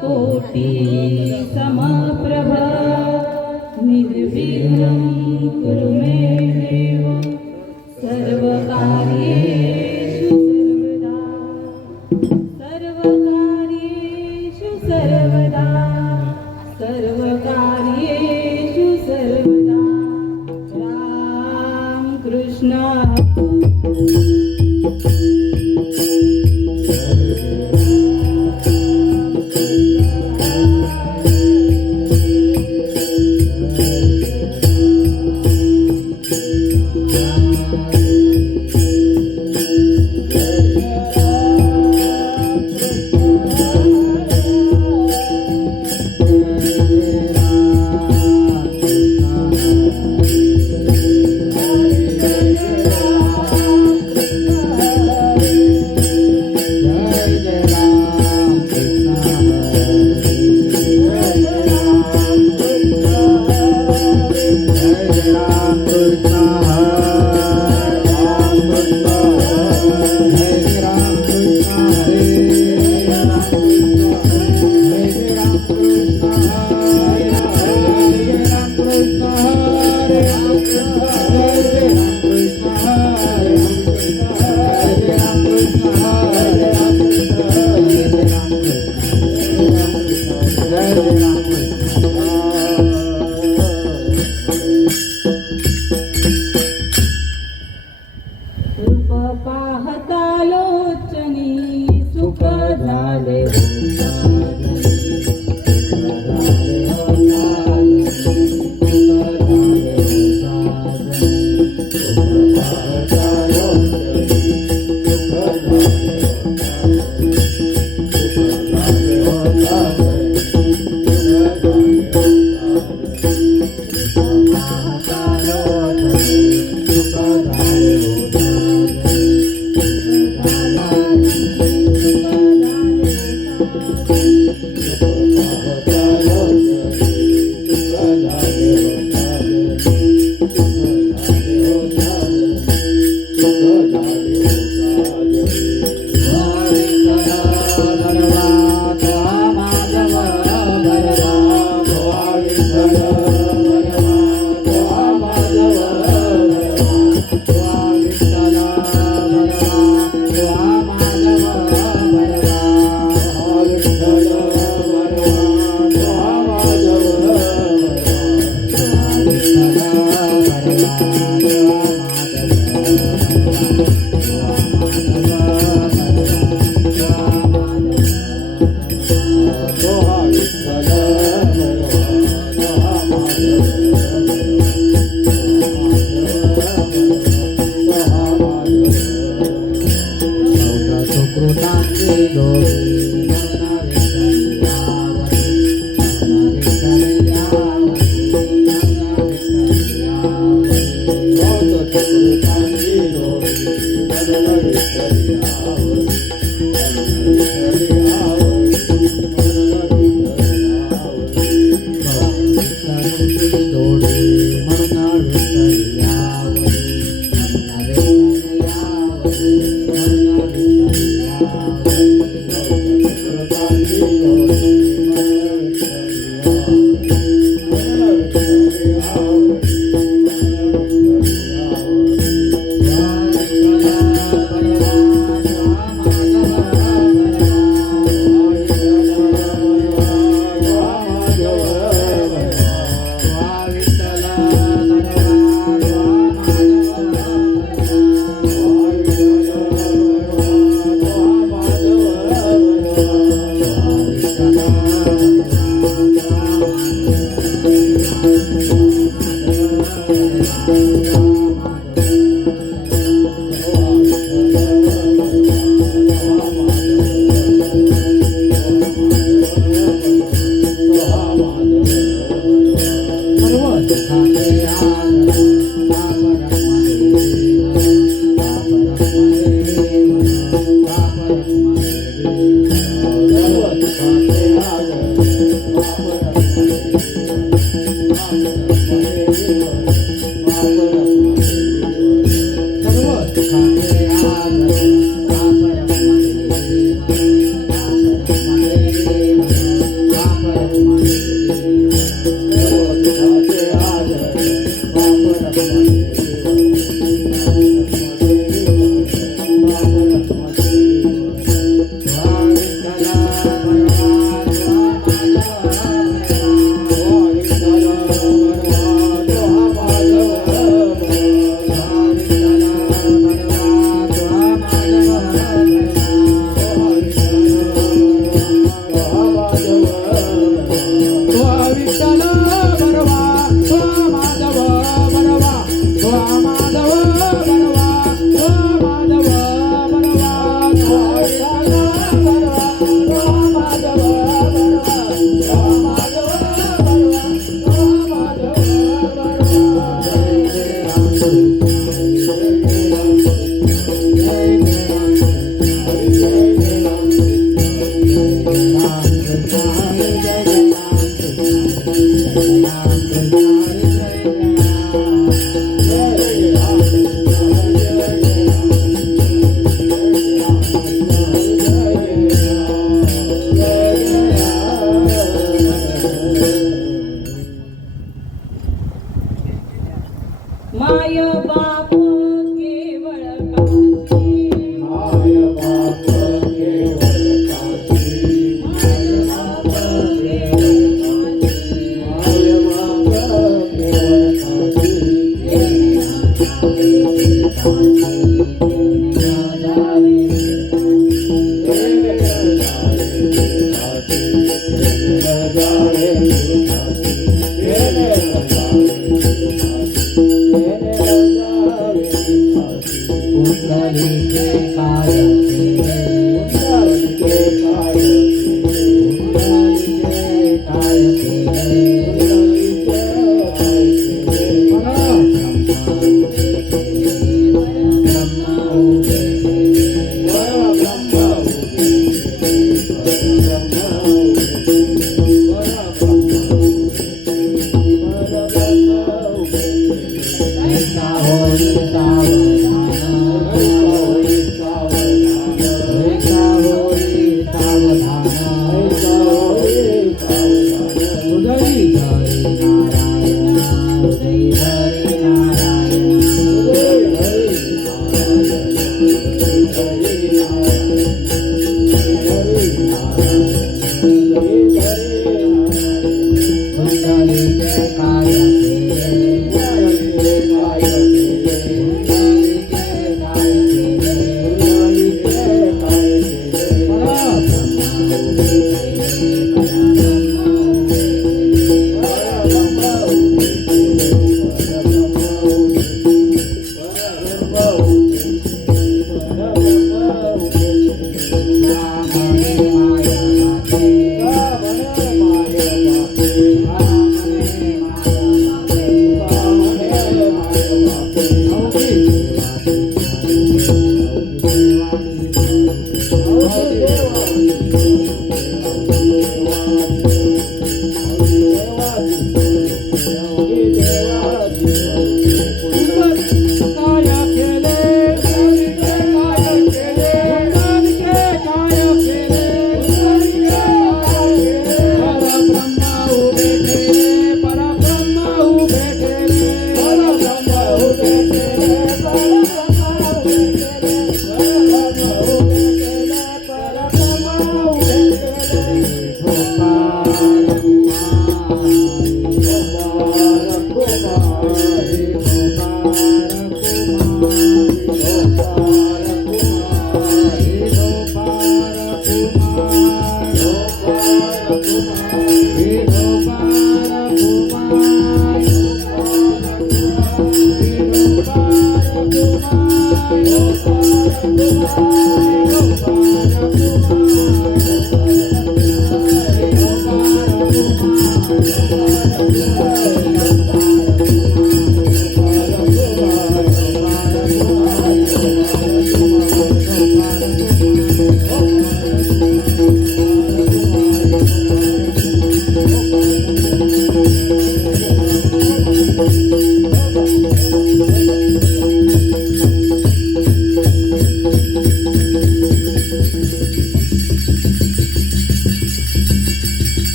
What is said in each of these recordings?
कोटि समप्रभ निर्विघ्नं कुरु मे देव सर्वकार्येषु सर्वदा सर्वकार्येषु सर्वदा राम कृष्ण पाहता लोचनी सुख झाले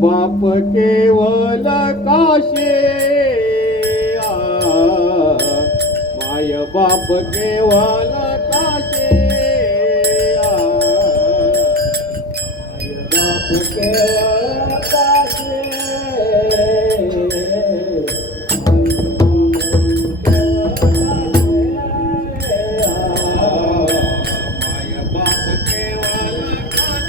बाप केवल काशे माय बाप केवल काशे माय बाप केवल काशे माय बाप केवल काशे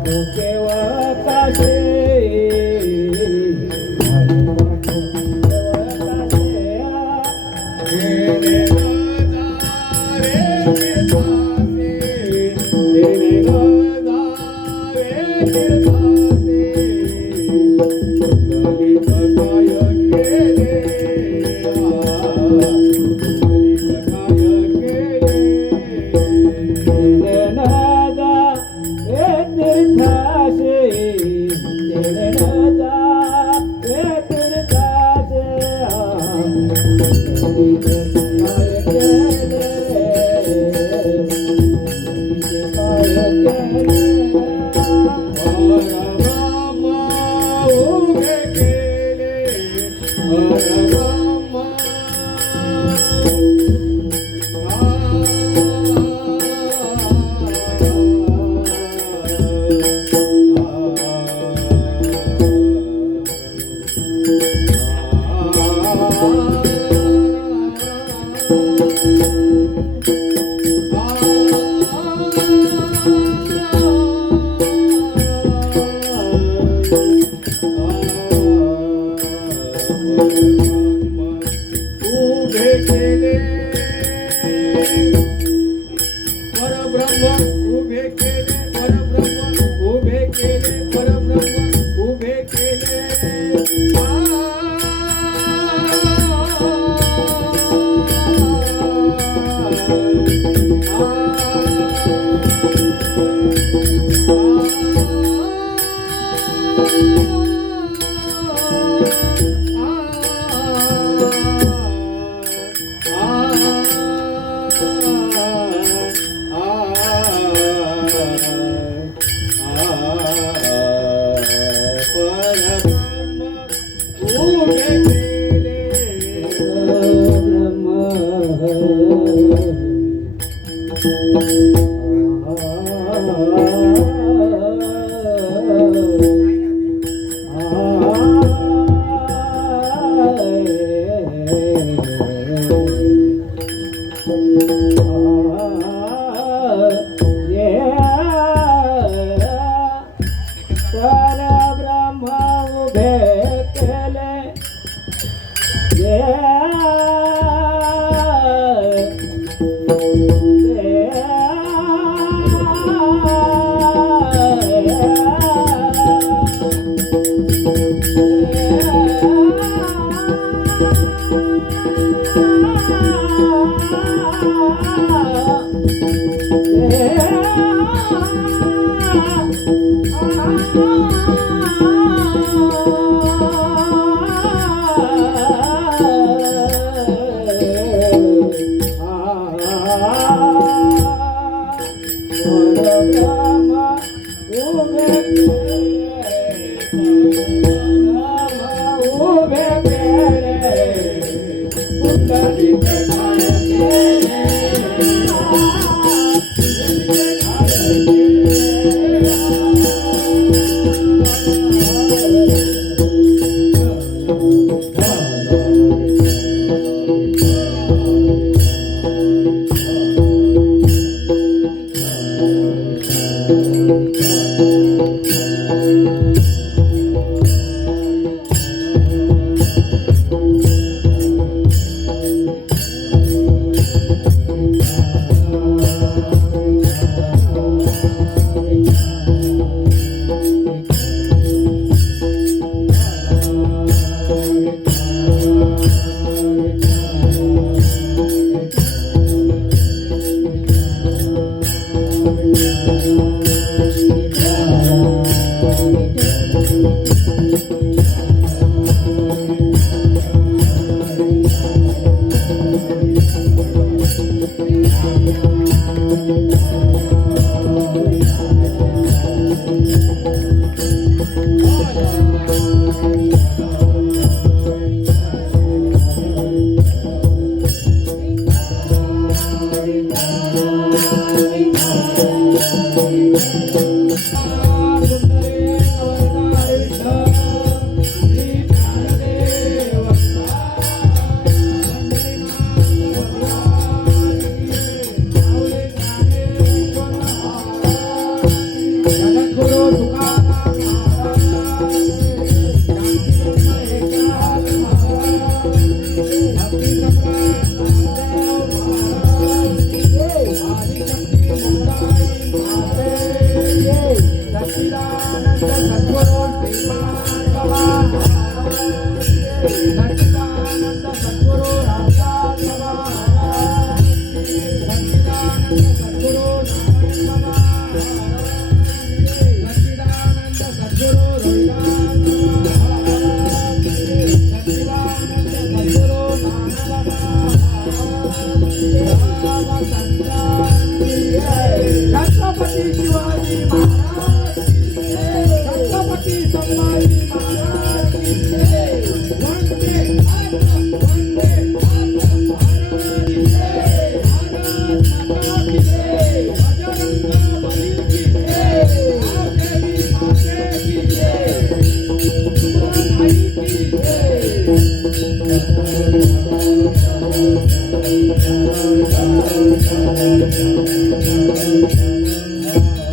बापू केवळ कासे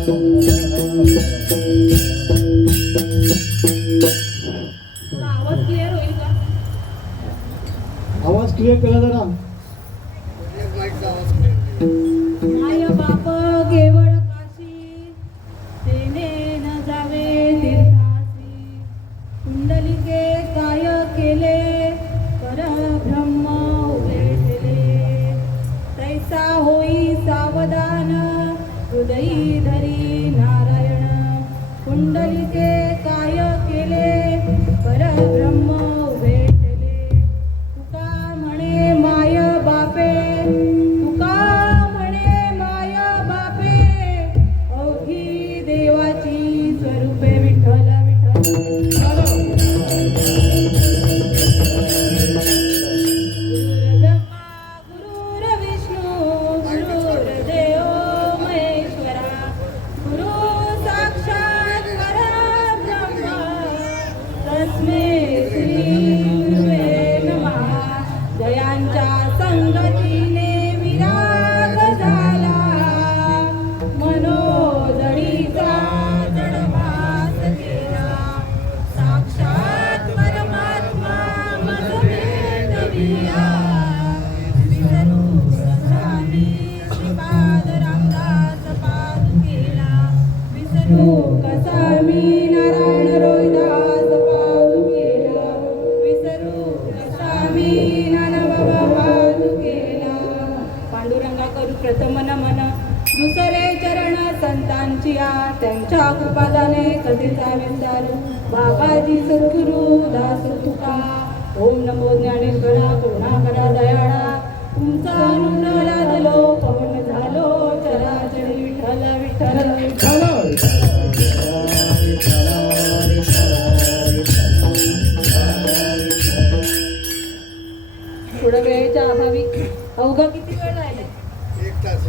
थोडा आवाज क्लिअर होईल का? आवाज क्लिअर करा जरा. माय बाप केवळ काशी तेने न जावे तीर्थासी कुंडलिके काय केले परब्रह्म उभे ठेले तैसा होई सावधान हृदयी धरी नारायण कुंडलिके काय केले परब्रह्म उभे ठेले तुका म्हणे माय बापे तुका म्हणे माय बापे अवघी देवाची स्वरूपे विठ्ठल विठ्ठल गुरुर्ब्रह्मा गुरुर्विष्णू गुरुर्देव महेश्वरा गुरु साक्षात परब्रह्म तस्मै श्री गुरुवे नमः जयांच्या संगतीने विराग झाला मनोजडीचा जडभास केला साक्षात परमात्मा मज भेटविया विसरू स्वामी श्रीपाद रामदास पादुकेला विसरू कसा मी नारायण रोहिदास पादुकेला विसरू कसा मी नानाबाबा पादुकेला पांडुरंगा करू प्रथम नमन दुसरे चरण संतांची आ त्यांच्या कृपादाने कधीचा विचारू बाबाजी सद्गुरु दास तुका ओम नमो ज्ञानेश्वरा करुणाकरा दयाळा तुमचा अनुग्रह लादलो पवन झालो चराचरी विठ्ठल विठ्ठल विठ्ठल थोड्या वेळेच्या अभावी अवघा किती वेळ राहिलाय? एक तास.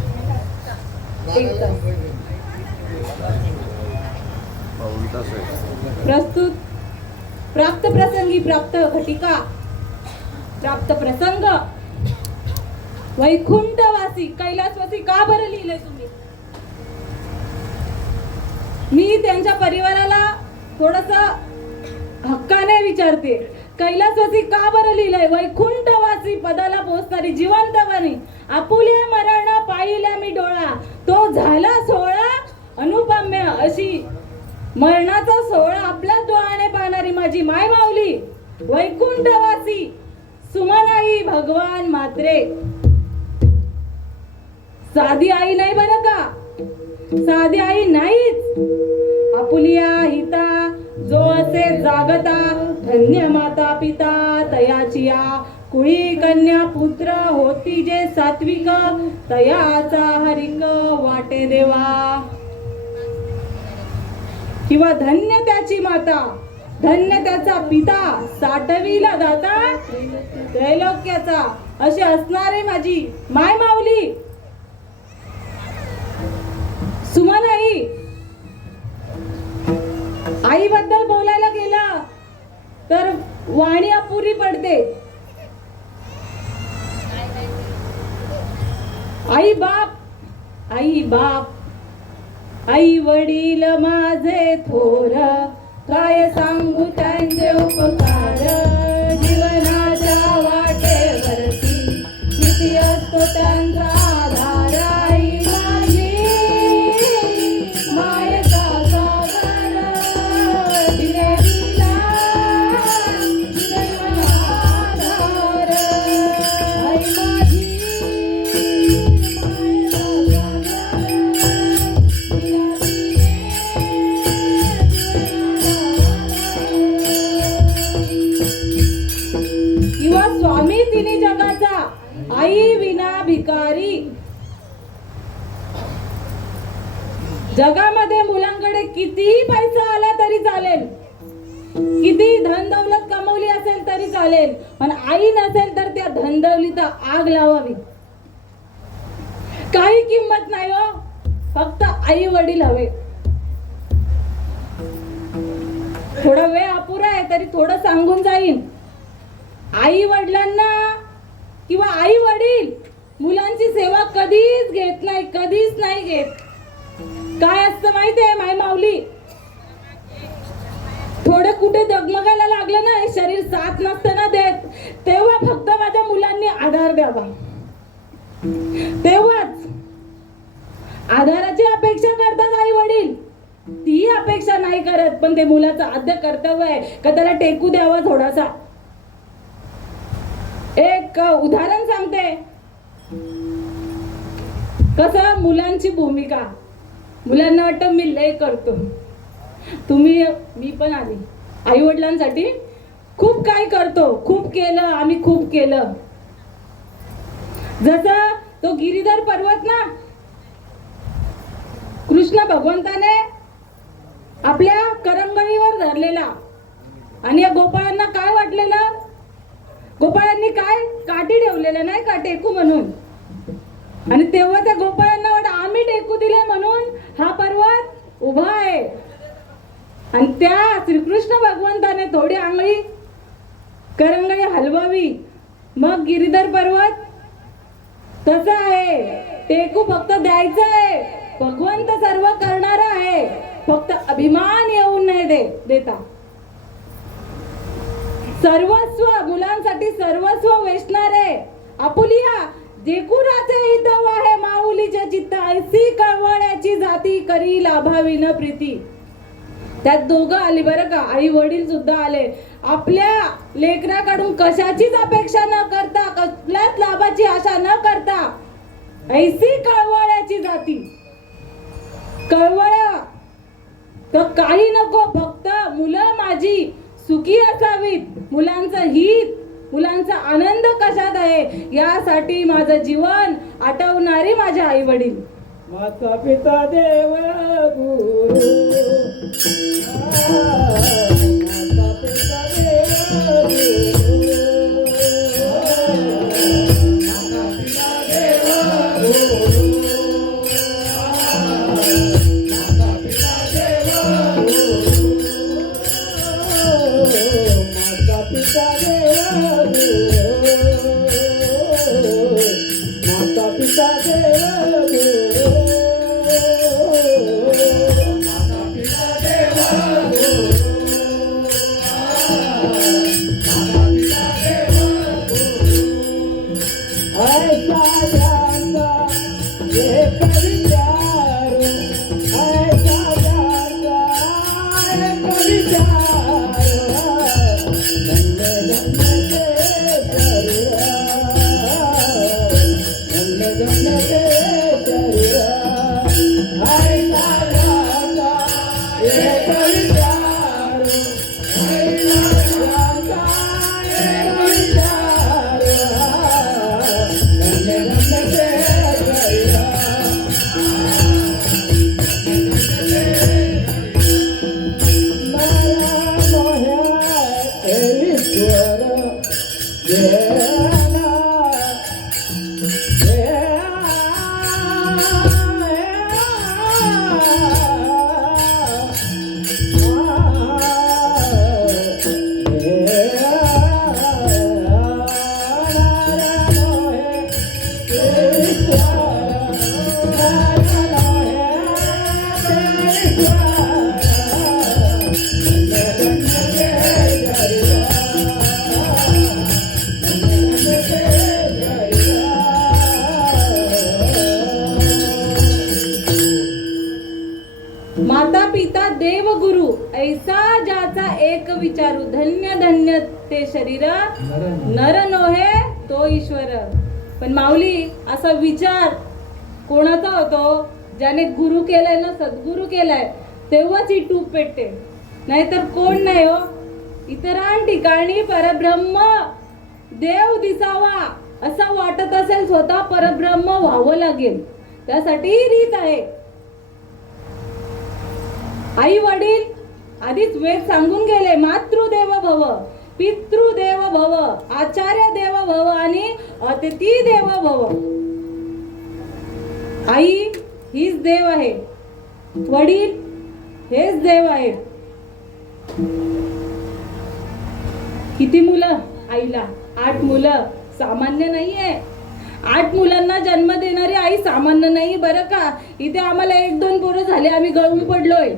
प्रस्तुत प्राप्त प्रसंगी प्राप्त घटिका प्राप्त प्रसंग वैकुंठवासी कैलासवासी का बरं लिहिलंय तुम्ही? मी त्यांच्या परिवाराला थोडस हक्काने विचारते कैलासवासी का बरं लिहिलंय? वैकुंठवासी पदाला पोहोचणारी जिवंतवाणी आपुल्या मरण पाहिल्या मी डोळा तो झाला सोहळा अनुपम्य अशी मरणाचा सोहळा आपल्याच डोळ्याने पाहणारी माझी माय माऊली वैकुंठवासी सुमनाई भगवान मात्रे साधी आई नाही बरं का, साधी आई नाहीच. आपुलिया हिता जो असे जागता धन्य माता पिता तयाचिया कुळी कन्या पुत्र होती जे सात्विक तयाचा हरिक वाटे देवा. किंवा धन्य त्याची माता धन्य त्याचा पिता साठवीला दाता त्रैलोक्याचा असे असणारे माझी माय माऊली सुमनाई. आई बद्दल बोलायला गेला तर वाणी अपुरी पडते. आई बाप आई वडील माझे थोर काय सांगू त्यांचे उपकार जीवनाच्या वाटेवरती किती असतो त्यांचा आधार. आई माझी मायेचा सागर दिले दिला आधार. आई माझी किंवा स्वामी तिन्ही जगाचा आई विना भिकारी. जगामध्ये मुलांकडे कितीही पैसा आला तरी चालेल, किती धन दौलत कमवली असेल तरी चालेल, पण आई नसेल तर त्या धन दौलतीला आग लावावी. काही किंमत नाही हो, फक्त आई वडील हवे. थोडा वेळ अपुरा आहे तरी थोडं सांगून जाईन. आई वडिलांना किंवा आई वडील मुलांची सेवा कधीच घेत नाही, कधीच नाही घेत. काय असतं माहितीये माय माऊली, थोडं कुठे डगमगायला लागलं ना, हे शरीर साथ नसताना देत, तेव्हा फक्त माझ्या मुलांनी आधार द्यावा. तेव्हाच आधाराची अपेक्षा करतात आई वडील, ती अपेक्षा नाही करत. पण ते मुलाचं आद्य कर्तव्य आहे का त्याला टेकू द्यावा थोडासा. एक उदाहरण सांगते, कसं मुलांची भूमिका. मुलांना वाटतं मी लय करतो, मी पण आली आई वडिलांसाठी खूप काही करतो, खूप केलं आम्ही, खूप केलं. जसं तो गिरीधर पर्वत ना, कृष्ण भगवंताने आपल्या करंगळीवर धरलेला, आणि या गोपाळांना काय वाटलेलं, गोपाळांनी काय काठी ठेवलेलं नाही का टेकू म्हणून. आणि तेव्हा त्या गोपाळांना वाटत आम्ही टेकू दिले म्हणून हा पर्वत उभा आहे. आणि त्या श्रीकृष्ण भगवंताने थोडी आंगळी करंगळी हलवावी, मग गिरीधर पर्वत तसा आहे. टेकू फक्त द्यायचं आहे, भगवंत सर्व करणारा आहे, फक्त अभिमान येऊन नाही देता. सर्वस्व मुलांसाठी सर्वस्व वेचणारे आपुलिया जेकुराचे हितव आहे माऊलीच्या चित्त, ऐसी कळवळ्याची जाती करी लाभाविन प्रीती. त्यात दोघं आले बरं का, आई वडील सुद्धा आले. आपल्या लेकराकडून कशाचीच अपेक्षा न करता, कसल्याच लाभाची आशा न करता, ऐसी कळवळ्याची जाती. कळवळ्या तर काही नको, फक्त मुलं माझी सुखी असावीत, मुलांचं हित, मुलांचा आनंद कशात आहे यासाठी माझं जीवन आठवणारी माझे आई वडील. माता पिता देव गुरु, माता पिता देव गुरु, माता पिता देव गुरु, माता पिता देव गुरु, माता पिता देव गुरु, माता पिता देव गुरु. माता पिता देव गुरु ऐसा ज्याचा एक विचारू, धन्य धन्य ते शरीर, नर नोहे तो ईश्वर. पण माऊली असा विचार कोणाचा होतो, ज्याने गुरु केलाय ना, सद्गुरु केलाय, तेव्हाच ही टूप पेटते, नाहीतर कोण नाही हो. इतरां ठिकाणी परब्रह्म देव दिसावा असं वाटत असेल, स्वतः परब्रह्म व्हावं लागेल, त्यासाठी रीत आहे. आई वडील आधीच वेद सांगून गेले, मातृदेव भव, पितृदेव भव, आचार्य देव भव आणि अतिथी देव भव. आई हीच देव आहे, वडील हेच देव आहे. किती मुलं आईला? 8 मुलं, सामान्य नाहीये. 8 मुलांना जन्म देणारी आई सामान्य नाही बरं का. इथे आम्हाला 1-2 पोरं झाले, आम्ही गळून पडलोय.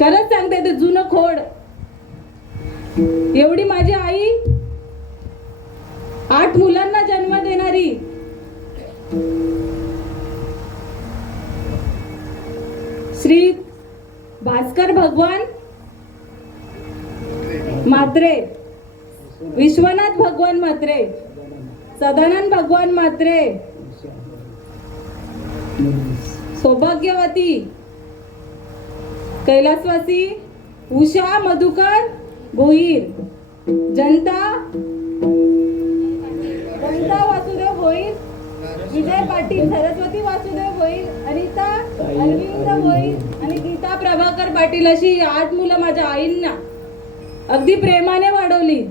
खरंच सांगते, ते जुनं खोड. एवढी माझी आई 8 मुलांना जन्म देणारी. श्री भास्कर भगवान म्हात्रे, विश्वनाथ भगवान म्हात्रे, सदानंद भगवान म्हात्रे, सौभाग्यवती कैलासवासी उषा मधुकर भोईर, जनता वासुदेव भोईर, विजय पाटील, सरस्वती वासुदेव भोईर, अनिता अरविंद भोईर आणि गीता प्रभाकर पाटील, अशी 8 मुलं माझ्या आईंना अगदी प्रेमाने वाढवली.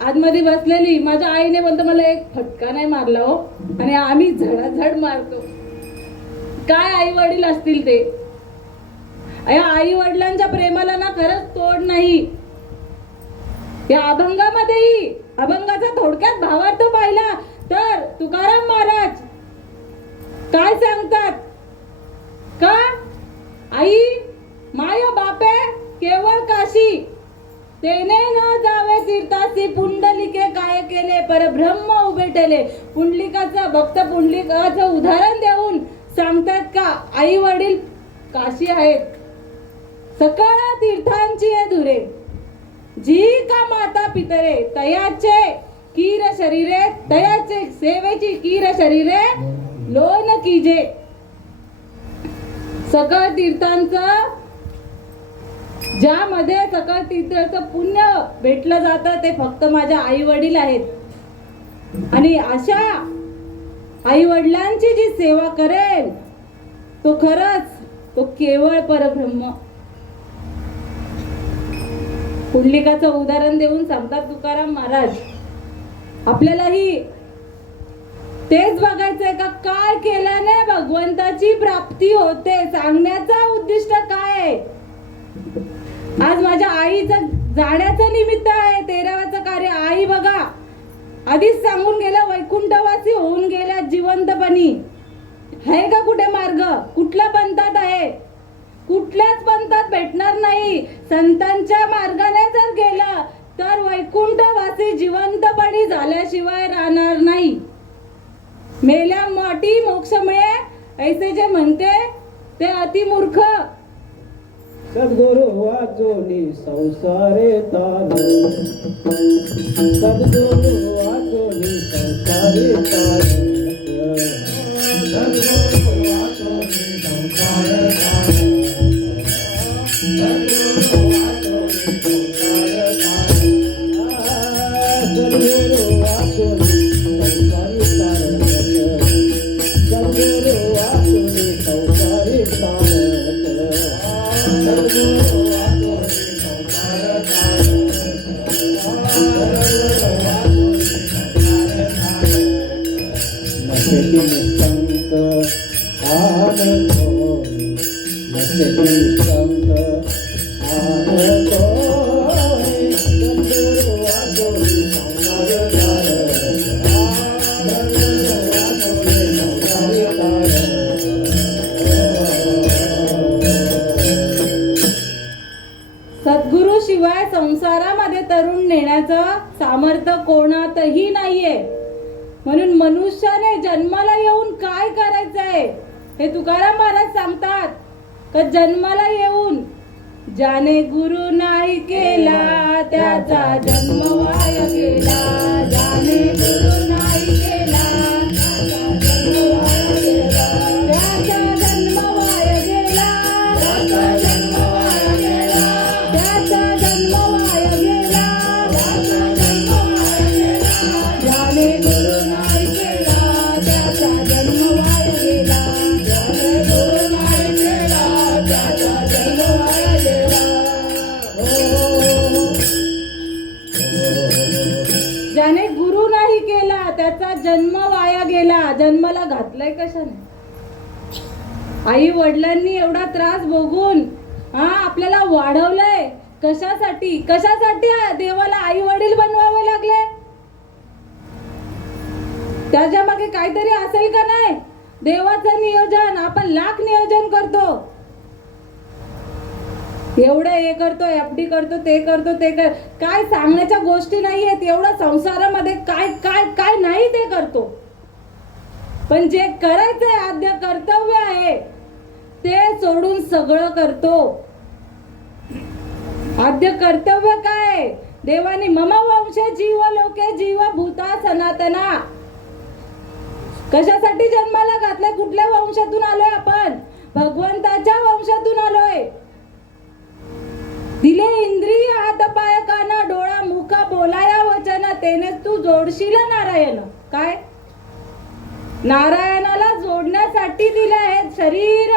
आतमध्ये बसलेली माझ्या आईने बोलतो, मला एक फटका नाही मारला हो, आणि आम्ही झडाझड मारतो. काय आई वडील असतील ते. या आई वडिलांच्या प्रेमाला ना खरंच तोड नाही. या अभंगामध्येही अभंगाचा थोडक्यात भावार्थ पाहिला तर तुकाराम महाराज काय सांगतात का, आई माय बापे केवळ काशी, तेने न जावे तीर्थासी, पुंडलिके काय केले परब्रह्म उभे ठेले. पुंडलिकाचं भक्त पुंडलिकाचं उदाहरण देऊन सांगतात का आई वडील काशी आहेत. सकळ तीर्थांची हे धुरे, जी का माता पितरे, तयाचे कीर शरीरे, तयाचे सेवेची कीर शरीरे लोन कीजे. सकळ तीर्थांचं, ज्यामध्ये सकळ तीर्थाचं पुण्य भेटलं जातं ते फक्त माझ्या आई वडील आहेत. आणि अशा आई वडिलांची जी सेवा करेल तो खरंच तो केवळ परब्रह्म. पुंडलिकाचं उदाहरण देऊन सांगतात तुकाराम महाराज, आपल्यालाही तेच बघायचंय का काय केल्याने भगवंताची प्राप्ती होते. सांगण्याचा उद्दिष्ट काय आहे. आज माझ्या आईचं जाण्याचं निमित्त आहे, 13वाचं कार्य. आई बघा आधीच सांगून गेल्या, वैकुंठवासी होऊन गेल्या जिवंतपणी. आहे का कुठे मार्ग, कुठल्या पंथात आहे, कुठल्याच पंथात भेटणार नाही. संतांच्या मार्गाने जर गेलं तर वैकुंठवासी जिवंतपणी झाल्याशिवाय राहणार नाही. मेल्या माटी मोक्ष मिळे ऐसे जे म्हणते ते अतिमूर्ख. सद्गुरु वाचोनी संसारे तान, सद्गुरु वाचोनी संसारे तान, सद्गुरु वाचोनी संसारे तान, सद्गुरु वाचोनी संसारे तान, सद्गुरु वाचोनी संसारे तान, सद्गुरु वाचोनी संसारे तान. सद्गुरु शिवाय संसारामध्ये तरुण नेण्याचं सामर्थ्य कोणातही नाहीये. म्हणून मनुष्याने जन्माला येऊन काय करायचंय हे तुकाराम महाराज सांगतात. का जन्माला येऊन ज्याने गुरु नाही केला त्याचा जन्म वाया गेला. ज्याने गुरु नाही केला त्याचा जन्म वाया गेला. त्याचा जन्म वाया गेला. त्याचा जन्म वाया गेला. त्याचा जन्म वाया गेला. ज्याने गुरु नाही केला त्याचा जन्म वाया गेला. ज्याने गुरु नाही केला त्याचा जन्म वाया गेला. ज्याने गुरु नाही केला त्याचा जन्म वाया गेला. जन्माला घातलाय कशाने. आई वडिलांनी एवढा त्रास भोगून आपल्याला वाढवलंय कशासाठी. कशासाठी देवाला आई वडील बनवावे लागले. त्याच्या मागे काहीतरी असेल का नाही? देवाचं नियोजन आपण लाख नियोजन करतो, एवढं हे करतो, FD करतो, ते करतो, ते कर, काय सांगण्याच्या गोष्टी नाही आहेत. एवढं संसारामध्ये काय काय काय नाही ते करतो. पण जे करायचंय आद्य कर्तव्य आहे ते सोडून सगळं करतो. आद्य कर्तव्य काय? देवाने मम वंशे जीव लोके जीव भूता सनातना. कशासाठी जन्माला घातलंय? कुठल्या वंशातून आलोय आपण? भगवंताच्या वंशातून आलोय. दिले इंद्रिय हात पाय कान डोळा मुख बोलाया वचन, तेनेच तू जोडशील नारायण. काय? नारायणाला जोडण्यासाठी दिले आहेत शरीर.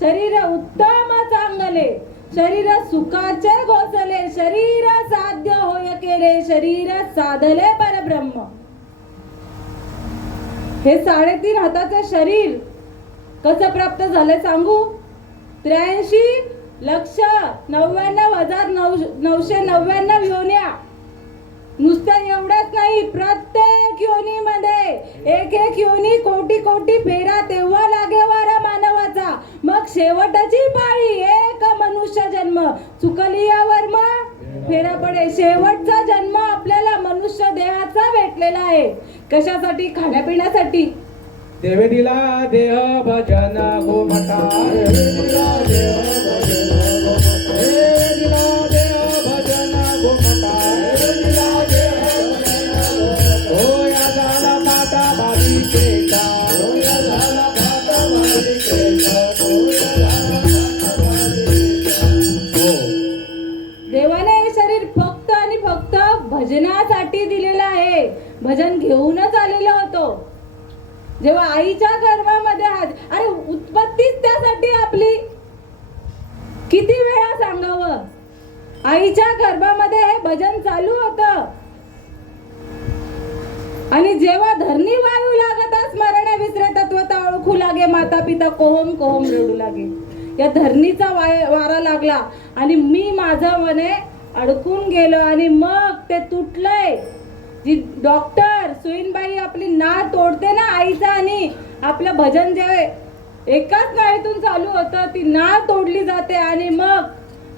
शरीर उत्तम चांगले, शरीर सुखाचे घोसले, शरीर साध्य होय केले, शरीर साधले परब्रह्म. हे 3.5 हाताचे शरीर कसं प्राप्त झाले सांगू? 83,99,999 योन्या. नुसत्या एवढ्याच नाही, प्रत्येक योनीमध्ये एक योनी कोटी कोटी फेरा तेव्हा लागे वारा मानवाचा. मग शेवटची पाळी एक मनुष्य जन्म. चुकली यावर मग फेरा पडे. शेवटचा जन्म आपल्याला मनुष्य देहाचा भेटलेला आहे. कशासाठी? खाण्यापिण्यासाठी. देवे दिला देह भजन गोमटा, देवे दिला देह भजन गोमटा, देवे दिला देह भजन गोमटा, देवे दिला देह भजन गोमटा. होया झाला माता बालिकेचा, होया झाला माता बालिकेचा, होया झाला माता बालिकेचा. हो, देवाने हे शरीर फक्त आणि फक्त भजनासाठी दिलेलं आहे. भजन घेऊनच आलेलो होतो. जेव्हा आईच्या गर्भामध्ये अरे उत्पत्तीच त्यासाठी आपली. किती वेळा सांगावं? आईच्या गर्भामध्ये हे भजन चालू होतं. आणि जेव्हा धरणी वायू लागत स्मरण विसरे तत्वता ओळखू लागे, माता पिता कोहम कोहम रडू लागे. या धरणीचा वारा लागला आणि मी माझं मने अडकून गेलो आणि मग ते तुटलंय. जी डॉक्टर सुईनबाई आपली नाळ तोडते ना आईचा, आणि आपलं भजन जे एकाच नाळीतून चालू होतं ती नाळ तोडली जाते आणि मग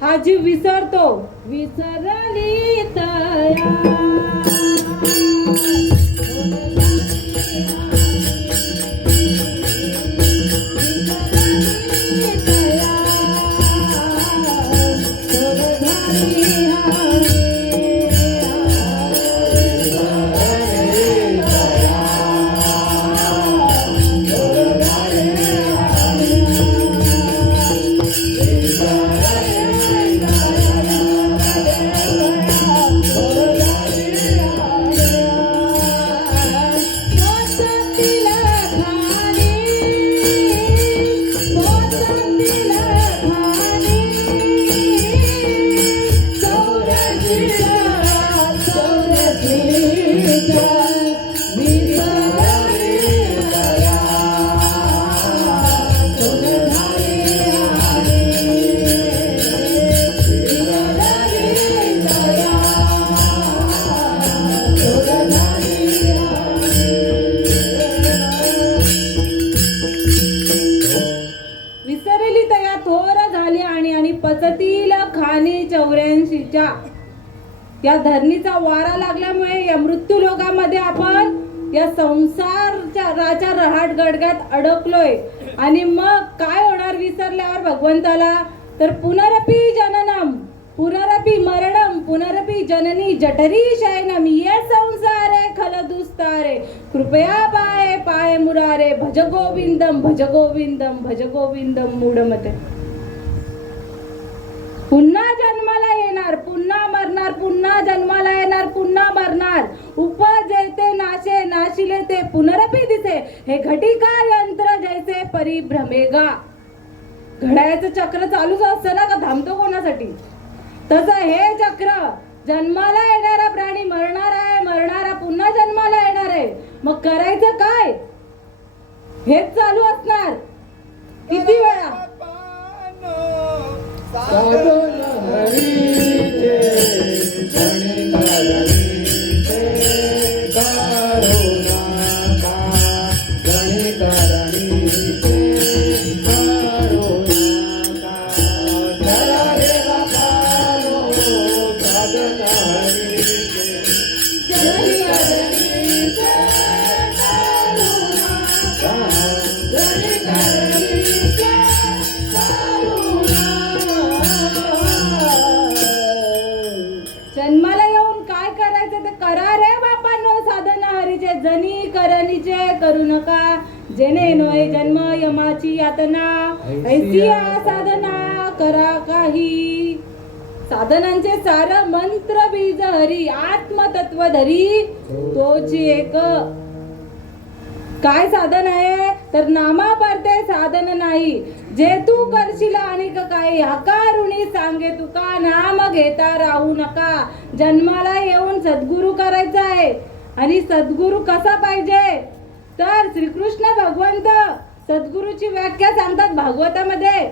हा जीव विसरतो. विसरली तया या धरणीचा वारा लागल्यामुळे या मृत्यू लोकांमध्ये आपण या संसाराच्या रहाट गडग्यात अडकलोय. आणि मग काय होणार विसरल्यावर भगवंताला? तर पुनरपि जननम पुनरपि मरणम पुनरपि जननी जठरी शयनम ये संसारे खलदुस्तारे कृपया पाये पाये मुरारे भज गोविंदम भज गोविंदम भज गोविंदम मूढमते. पुन्हा जन्माला येणार, पुन्हा मरणार, पुन्हा जन्माला येणार, पुन्हा मरणार. उपजेते नाशे नाशिले ते पुनरपि दिसे, हे घटिका यंत्र जैसे परिभ्रमेगा. घड्याळाचं चक्र चालूच असतं ना, का थांबतो कोणासाठी? तसं हे चक्र, जन्माला येणारा प्राणी मरणार आहे, मरणारा पुन्हा जन्माला येणार आहे. मग करायचं काय? हेच चालू असणार. किती वेळा? साधन हरीचे गणित हरीचे करुणा जेणे नोय जन्म यमाची यातना ऐसिया साधना करा काही. साधनांचे सार मंत्र बीज हरी आत्मतत्व धरी तोची एक. काय साधन आहे तर नामा परते साधन नाही. जे तू करशील अनेक काही हकारुणी सांगे तुका नाम घेता राहू नका. जन्माला येऊन सद्गुरु करायचा आहे. आणि सद्गुरु कसा पाहिजे तर श्रीकृष्ण भगवंत सद्गुरूची व्याख्या सांगतात भागवतामध्ये.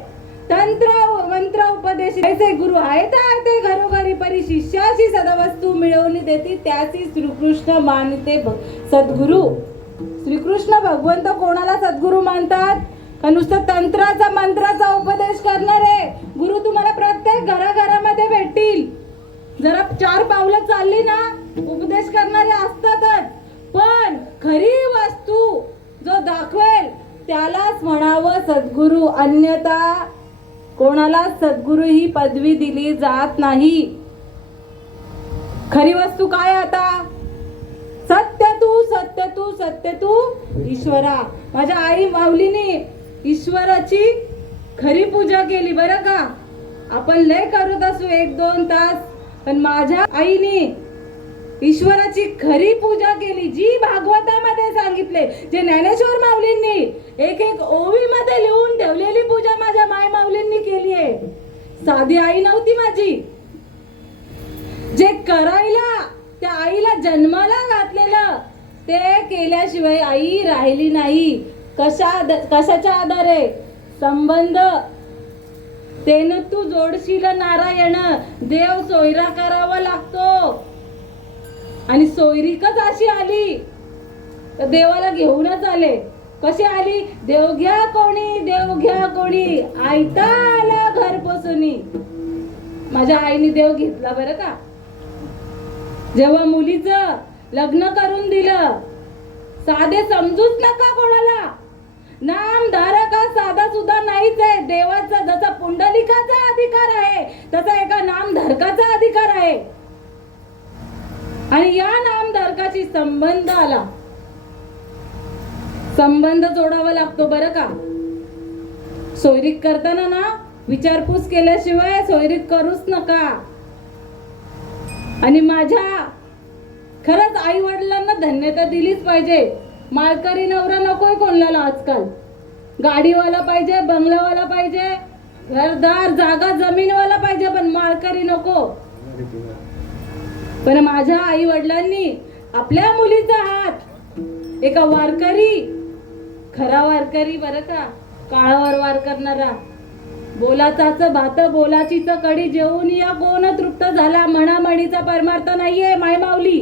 तंत्र मंत्र उपदेश ऐसे गुरु आहेत ते घरोघरी परी शिष्याशी सदवस्तू मिळवून देती त्याची श्रीकृष्ण मानते सद्गुरु. श्रीकृष्ण भगवंत कोणाला सद्गुरु मानतात का नुसतं तंत्राचा मंत्राचा उपदेश करणारे गुरु तुम्हाला प्रत्येक घराघरामध्ये भेटतील. जरा 4 पावलं चालली ना उपदेश करणारे असतातच. पण खरी वस्तू जो दाखवेल त्यालाच म्हणावं सद्गुरु. अन्यथा कोणाला सद्गुरु ही पदवी दिली जात नाही. खरी वस्तू काय आता सत्य तू ईश्वरा. माझ्या आई माऊलीने ईश्वराची खरी पूजा केली बरं का. आपण लय करत असू 1-2 तास पण माझ्या आईने ईश्वराची खरी पूजा केली जी भागवतामध्ये सांगितले. जे ज्ञानेश्वर माऊलींनी एक ओवीमध्ये लिहून ठेवलेली पूजा माझ्या माय माऊलींनी केली आहे. साधी आई नव्हती माझी. जे करायला त्या आईला जन्माला घातलेलं ते केल्याशिवाय आई राहिली नाही. कशाच्या आधारे संबंध. तेन तू जोडशील नारायण देव सोयरा करावा लागतो. आणि सोयरीकच अशी आली तर देवाला घेऊनच आले. कशी आली देव घ्या कोणी आयता आला घर पोसुनी. माझ्या आईने देव घेतला बरं का. जेव्हा मुलीचं लग्न करून दिलं साधे समजूच नका कोणाला. नामधारक हा साधा सुद्धा नाहीच आहे. देवाचा जसा पुंडलिकाचा अधिकार आहे तसा एका नामधारकाचा अधिकार आहे. आणि या नामधारकाशी संबंध आला. संबंध जोडावा लागतो बरं का. सोयरीक करताना ना विचारपूस केल्याशिवाय सोयरीक करूच नका. आणि माझ्या खरंच आई वडिलांना धन्यता दिलीच पाहिजे. माळकरी नवरा नकोय कोणाला आजकाल. गाडीवाला पाहिजे, बंगलावाला पाहिजे, घरदार जागा जमीनवाला पाहिजे पण माळकरी नको. पण माझ्या आई वडिलांनी आपल्या मुलीचा हात एका वारकरी, खरा वारकरी बरं का, काळावर वार करणारा, बोलाचाच भात बोलाचीच कडी जेवून या कोण तृप्त झाला. म्हणामणीचा परमार्थ नाहीये माय माऊली.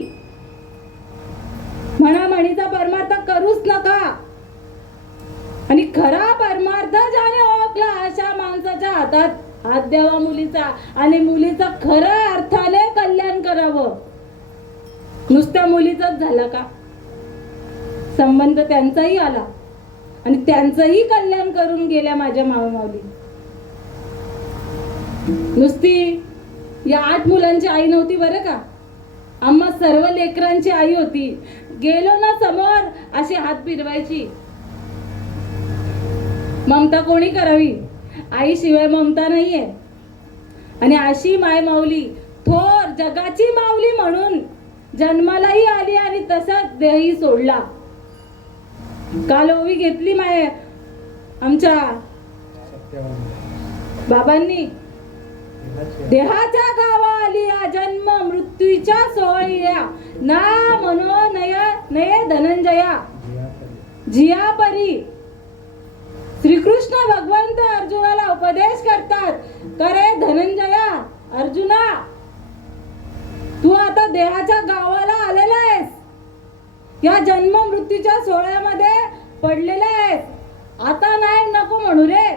म्हणामणीचा परमार्थ करूच नका. आणि खरा परमार्थ ज्याने ओळखला अशा माणसाच्या हातात हात द्यावा मुलीचा. आणि मुलीचं खऱ्या अर्थाने कल्याण करावं. नुसत्या मुलीचाच झाला का संबंध त्यांचाही आला आणि त्यांचंही कल्याण करून गेल्या माझ्या माऊली. नुसती या 8 मुलांची आई नव्हती बरं का. आम्हा सर्व लेकरांची आई होती. गेलो ना समोर अशी हात फिरवायची. ममता कोणी करावी. आई शिवाय ममता नाहीये. आणि अशी माय माऊली थोर जगाची माऊली म्हणून जन्मालाही आली आणि तसाच देहही सोडला. काल ओवी घेतली माय आमच्या बाबांनी. देहाच्या गावा आली या जन्म मृत्यूच्या सोहळ्या ना मनो नये धनंजया जिया परी. श्रीकृष्ण भगवंत अर्जुनाला उपदेश करतात. करे धनंजया अर्जुना तू आता देहाच्या गावाला आलेला आहेस. या जन्म मृत्यूच्या सोहळ्यामध्ये पडलेला आहेस. आता नाही नको म्हणू रे.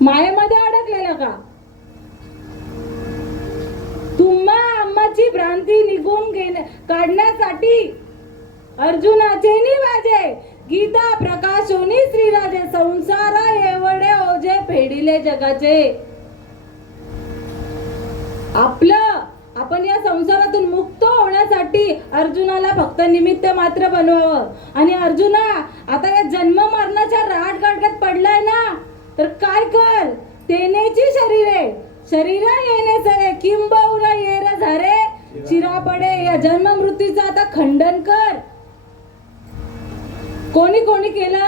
मायेमध्ये अडकलेला का. तुम्हा आम्हाची भ्रांती निघून काढण्यासाठी अर्जुनाचे निवाजे गीता प्रकाशोनी श्रीराजे संसारा एवढे ओझे फेडिले जगाचे. आपण या संसारातून मुक्त होण्यासाठी अर्जुनाला फक्त निमित्त मात्र बनवावं. आणि अर्जुना, आता या जन्म मरणाच्या राट गाडग्यात पडलाय ना, तर काय कर, तेनेची शरीरे शरीरा येणे सरे किंबहुना येर झारे चिरा पडे. या जन्म मृत्यूचं आता खंडन कर. कोणी कोणी केलं?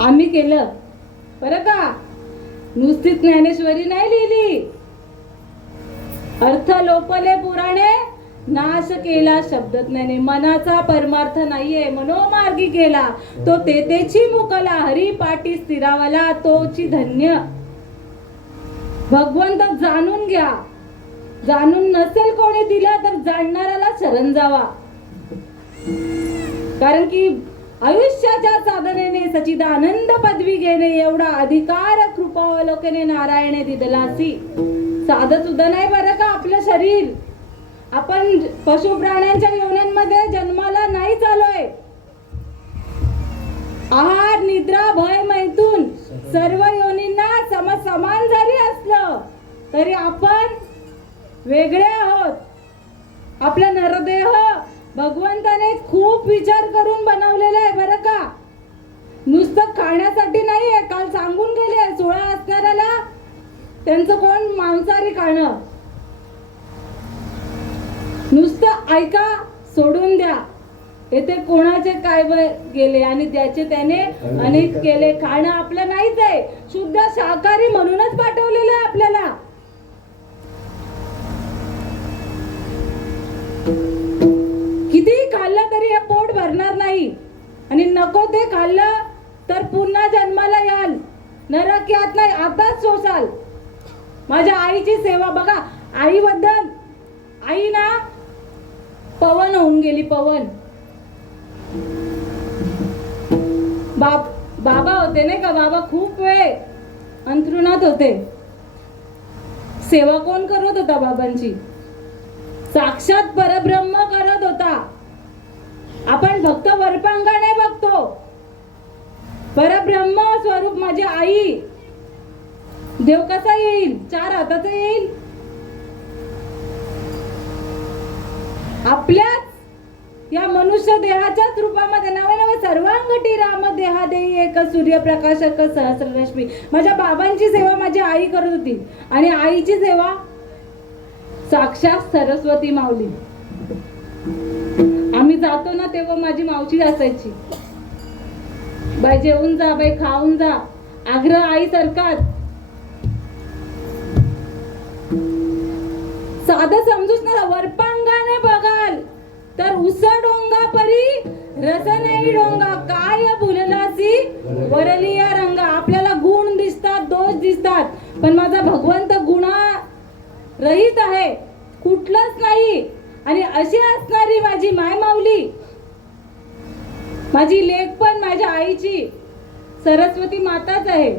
आम्ही केलं बरं का. नुसतीच ज्ञानेश्वरी नाही लिहिली. अर्थ लोपले पुराणे, नाश केला शब्दज्ञाने. मनाचा परमार्थ नाहीये, मनोमार्गी केला तो तेथेची मुकला. हरी पाठी स्थिरावला तोची धन्य. भगवंत जाणून घ्या. जाणून नसेल कोणी दिला तर जाणणाऱ्याला शरण जावा. कारण की आयुष्याच्या साधनेने सचिदानंद पदवी घेणे एवढा अधिकार कृपावलोकने नारायणे दिदलासी. साधं सुद्धा नाही बरं का आपलं शरीर. आपण पशु प्राण्यांच्या योन्यांमध्ये जन्माला नाही चालोय. आहार निद्रा भय मैथून सर्व योनींना समान जरी असलं तरी आपण वेगळे आहोत. आपला नरदेह भगवंताने खूप विचार करून बनवलेला आहे बरं का. नुसतं खाण्यासाठी नाहीये. काल सांगून गेले 16 असणाऱ्याला त्यांचं कोण मांसाहारी खाणं. नुसतं ऐका, सोडून द्या. येथे कोणाचे काय गेले आणि त्याचे त्याने अनित केले. खाणं आपलं नाहीच आहे. शुद्ध शाकाहारी म्हणूनच पाठवलेलं आहे आपल्याला. किती खाल्लं तरी हे पोट भरणार नाही. आणि नको ते खाल्लं तर पुन्हा जन्माला याल. नरक यात नाही, आताच सोसाल. माझ्या आईची सेवा बघा. आईबद्दल, आई ना पवन होऊन गेली. पवन बाबा होते नाही का. बाबा खूप वेळ अंथरुणात होते. सेवा कोण करत होता बाबांची? साक्षात परब्रह्म करत होता. आपण फक्त वरपांगाने बघतो. परब्रह्म स्वरूप माझी आई. देव कसा येईल? 4 हाताचा येईल. आपल्याच या मनुष्य देहाच्याच रूपामध्ये नवे सर्वांगटी राम देहा देई एक सूर्यप्रकाशक सहस्ररश्मी. माझ्या बाबांची सेवा माझी आई करत होती. आणि आईची सेवा साक्षात सरस्वती माऊली. आम्ही जातो ना तेव्हा माझी मावशी असायची. बाई जेवून जा, बाई खाऊन जा. आग्रह आई सरकार. साधं समजूच ना. वरपांगाने बघाल तर उस डोंगा परी रस नाही डोंगा. काय भुललासी वरलिया रंगा. आपल्याला गुण दिसतात, दोष दिसतात, पण माझा भगवंत गुणा रहित आहे, कुठलंच नाही. आणि अशी असणारी माझी माय माऊली, माझी लेक पण माझ्या आईची सरस्वती माताच आहे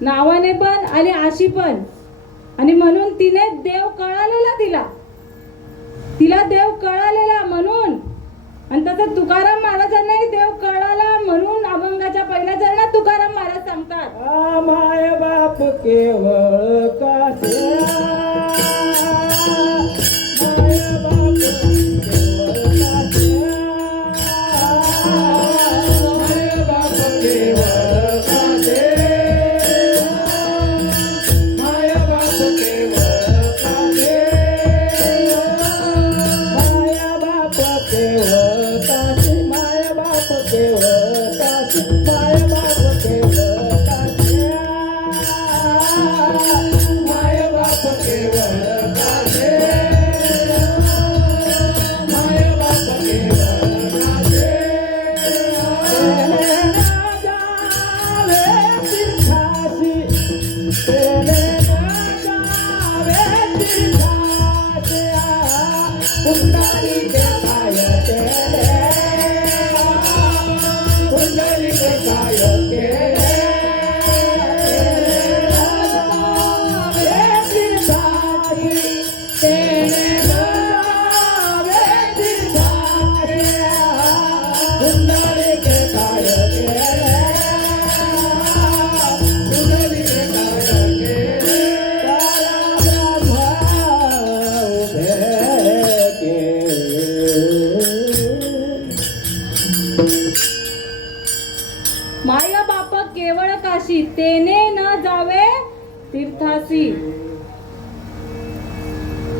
नावाने पण आणि आशी पण. आणि म्हणून तिने देव कळालेला तिला देव कळालेला म्हणून. आणि तसं तुकाराम महाराजांनाही देव कळाला म्हणून अभंगाच्या पहिल्या चरणात तुकाराम महाराज सांगतात, माय बाप केवळ कासे काशी तेने न जावे तीर्थासी.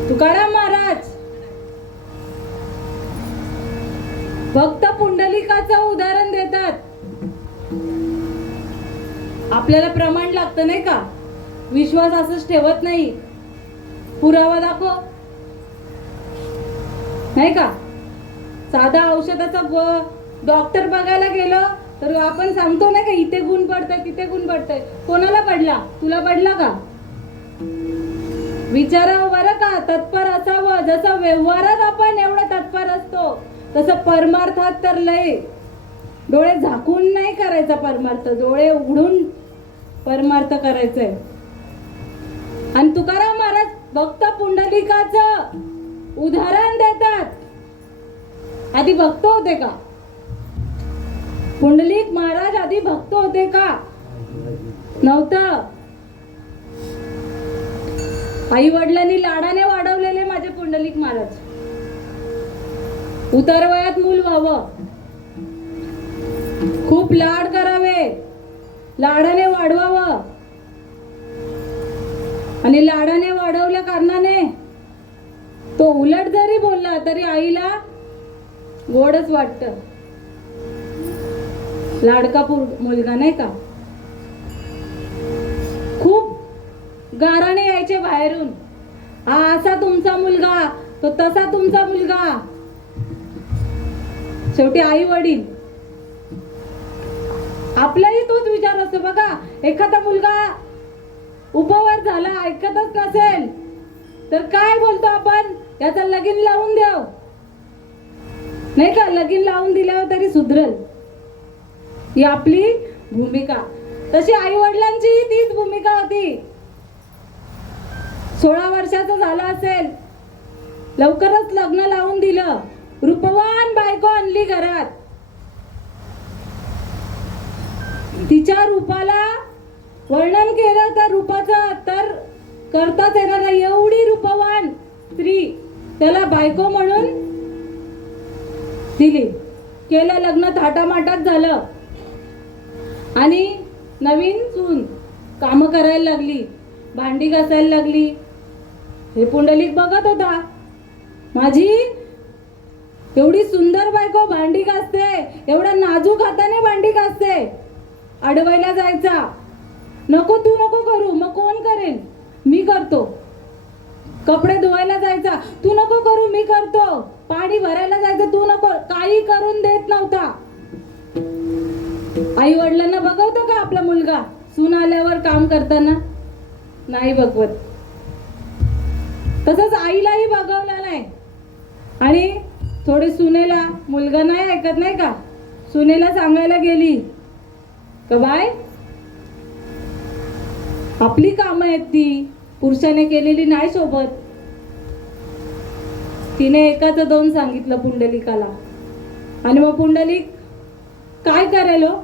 तुकाराम महाराज भक्त पुंडलिकाचं उदाहरण देतात. आपल्याला प्रमाण लागतं नाही का, विश्वास असंच ठेवत नाही, पुरावा दाखव नाही का. साधा औषधाचा डॉक्टर बघायला गेलो तर आपण सांगतो नाही का, इथे गुण पडतंय तिथे गुण पडतंय. कोणाला पडला? तुला पडला का? विचारावं बरं का, तत्पर असावं. जसं व्यवहारात आपण एवढं तत्पर असतो तसं परमार्थात तर लय. डोळे झाकून नाही करायचा परमार्थ, डोळे उघडून परमार्थ करायचंय. आणि तुकाराम महाराज भक्त पुंडलिकाचं उदाहरण देतात. आधी भक्त होते का? पुंडलिक महाराज आधी भक्त होते का? नव्हतं. आई वडिलांनी लाडाने वाढवलेले माझे पुंडलिक महाराज. उतार वयात मूल व्हावं, खूप लाड करावे, लाडाने वाढवावं. आणि लाडाने वाढवल्या कारणाने तो उलट जरी बोलला तरी आईला गोडच वाटत. लाडका मुलगा नाही का. खूप गाराणे यायचे बाहेरून, हा असा तुमचा मुलगा, तो तसा तुमचा मुलगा. शेवटी आई वडील आपलाही तोच विचार असतो बघा. एखादा मुलगा उपवर झाला, ऐकतच नसेल तर काय बोलतो आपण, याचा लगीन लावून देव नाही का. लगीन लावून दिल्यावर तरी सुधरल, ही आपली भूमिका. तशी आई वडिलांची तीच भूमिका होती. 16 वर्षाचं झालं असेल, लवकरच लग्न लावून दिलं, रूपवान बायको आणली घरात. तिच्या रूपाला वर्णन केलं तर रूपाचं तर करताच येणार नाही. एवढी रूपवान स्त्री त्याला बायको म्हणून दिली. केलं लग्न, थाटामाटात झालं. आणि नवीन सून काम करायला लागली, भांडी घासायला लागली. हे पुंडलिक बघत होता, माझी एवढी सुंदर बायको भांडी घासते, एवढ्या नाजूक हाताने भांडी घासते. अडवायला जायचा, नको तू नको करू, मग कोण करेल, मी करतो. कपडे धुवायला जायचा, तू नको करू, मी करतो. पाणी भरायला जायचं, तू नको, काही करून देत नव्हता. आई वडिलांना बघवतो का आपला मुलगा सून आल्यावर काम करताना? नाही बघवत. तसंच आईलाही बघवलं नाही. आणि थोडे सुनेला, मुलगा नाही ऐकत नाही का, सुनेला सांगायला गेली का बाय आपली कामं आहेत, ती पुरुषाने केलेली नाही सोबत. तिने एकाचं दोन सांगितलं पुंडलिकाला. आणि मग पुंडलिक काय करेल हो,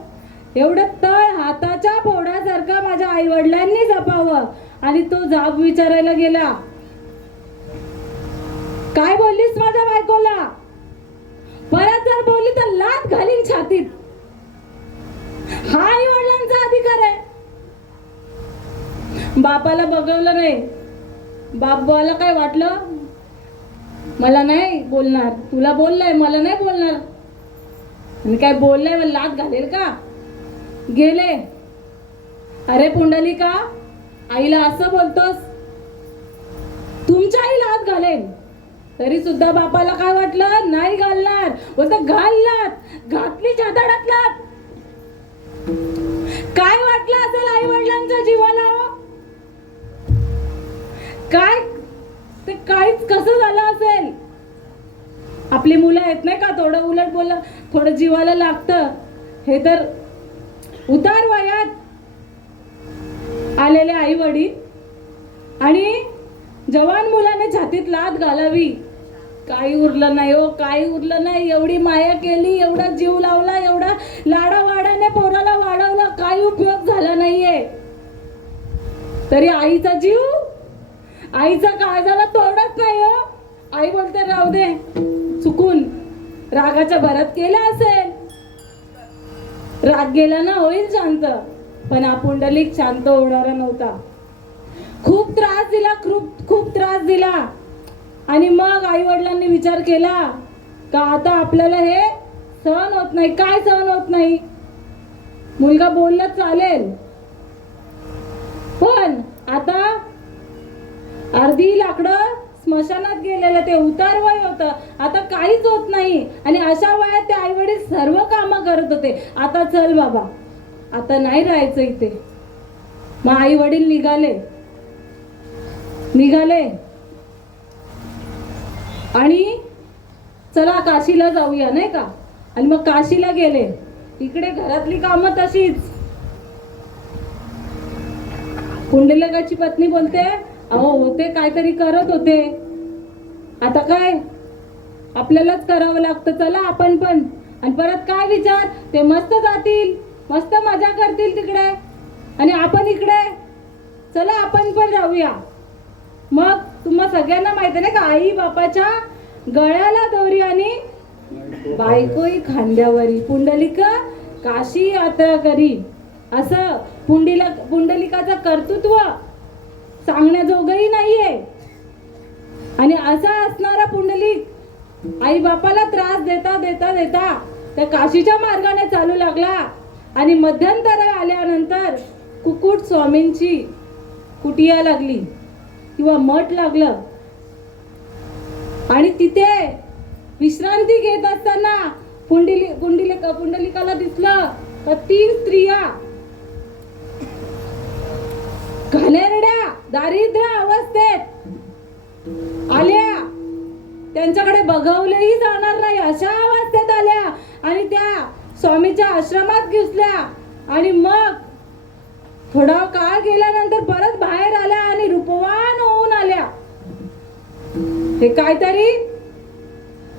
एवढं तळ हाताच्या फोडासारखं माझ्या आई वडिलांनी जपावं. आणि तो जाब विचारायला गेला, काय बोललीस माझ्या बायकोला? परत जर बोलली तर लाथ घालीन छातीत. हा आई वडिलांचा अधिकार आहे. बापाला बघवलं नाही. बापाला काय वाटलं, मला नाही बोलणार, तुला बोललाय, मला नाही बोलणार. आणि काय बोललाय, मला लाथ घालेल का? गेले. अरे पुंडलिका, आईला असं बोलतोस? तुमच्या आई लाथ घालेल. तरी सुद्धा बापाला काय वाटलं, नाही घालणार. बोलतो घालणार, घातली छाताडात लाथ. काय वाटलं असेल आई वडिलांच्या जीवाला? काय ते काहीच कसं झालं असेल. आपली मुलं आहेत नाही का, थोडं उलट बोललं थोडं जीवाला लागतं. हे तर उतार वयात आलेले आई वडील आणि जवान मुलाने छातीत लाथ घालावी, काही उरलं नाही हो, काही उरलं नाही. एवढी माया केली, एवढा जीव लावला, एवढा लाडावाडाने पोराला वाढवलं, काही उपयोग झाला नाहीये. तरी आईचा जीव, आईचा काळजाला तोडत नाही हो. आई बोलते राहू दे, चुकून रागाच्या भरात केला असेल, राग गेला ना होईल शांत. पण हा पुंडलिक शांत होणारा नव्हता. खूप त्रास दिला, खूप खूप त्रास दिला. आणि मग आई वडिलांनी विचार केला का आता आपल्याला हे सहन होत नाही. काय सहन होत नाही? मुलगा बोलला चालेल, पण आता अर्धी लाकडं स्मशानात गेलेलं, ते उतार वय होतं, आता काहीच होत नाही. आणि अशा वयात ते आई वडील सर्व कामं करत होते. आता चल बाबा, आता नाही राहायचं इथे. मग आई वडील निघाले आणि चला काशीला जाऊया, नाही का. आणि मग काशीला गेले. इकडे घरातली कामं तशीच. पुंडलिकाची पत्नी बोलते, अहो होते काहीतरी करत होते, आता काय आपल्यालाच करावं लागतं, चला आपण पण. आणि परत काय विचार, ते मस्त जातील, मस्त मजा करतील तिकडे, आणि आपण इकडे, चला आपण पण राहूया. मग तुम्हा सगळ्यांना माहिती नाही का, आई बापाच्या गळ्याला दोरी आणि बायकोई खांद्यावरी. पुंडलिक काशी यात्रा करी, असं पुंडलिकाचं कर्तृत्व सांगण्याजोगही नाहीये. आणि असा असणारा पुंडलिक आई बापाला त्रास देता देता देता त्या काशीच्या मार्गाने चालू लागला. आणि मध्यंतर आल्यानंतर कुकुट स्वामींची कुटिया लागली किंवा मठ लागलं. आणि तिथे विश्रांती घेत असताना पुंडलिकाला दिसलं तर 3 स्त्रिया घाणेरड्या दारिद्र्य अवस्थेत आल्या. त्यांच्याकडे बघवलेही जाणार नाही अशा अवस्थेत आल्या. आणि त्या स्वामीच्या आश्रमात घुसल्या. आणि मग थोडा काळ गेल्यानंतर परत बाहेर आल्या आणि रूपवान होऊन आल्या. हे काहीतरी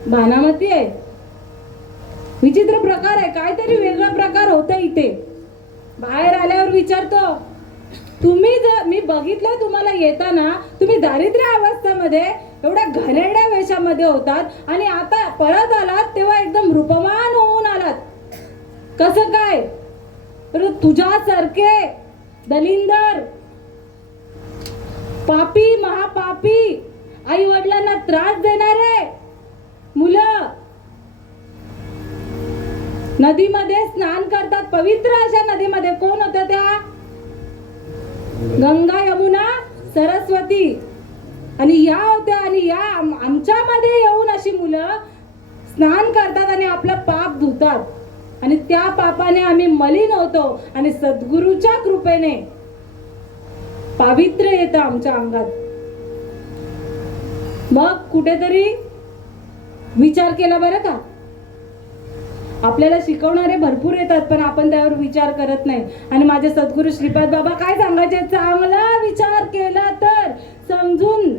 भानामती आहे, विचित्र प्रकार आहे, काहीतरी वेगळा प्रकार होता इथे. बाहेर आल्यावर विचारतो, तुम्ही जर, मी बघितलं तुम्हाला येताना, तुम्ही दारिद्र्य अवस्थेमध्ये एवढ्या घाणेरड्या वेशामध्ये होतात, आणि आता परत आलात तेव्हा एकदम रूपवान होऊन आलात, कसं काय? तर तुझ्यासारखे दलिंदर, पापी, महापापी, आई वडिलांना त्रास देणारे मुलं नदीमध्ये स्नान करतात, पवित्र अशा नदीमध्ये. कोण होत्या त्या? गंगा, यमुना, सरस्वती. आणि या होत्या. आणि या आमच्यामध्ये येऊन अशी मुलं स्नान करतात आणि आपलं पाप धुतात. आणि त्या पापाने आम्ही मलिन होतो. आणि सद्गुरूच्या कृपेने पावित्र्य येतं आमच्या अंगात. मग कुठेतरी विचार केला बरं का. आपल्याला शिकवणारे भरपूर येतात, पण आपण त्यावर विचार करत नाही. आणि माझे सद्गुरू श्रीपाद बाबा काय सांगायचे, चांगला विचार केला तर समजून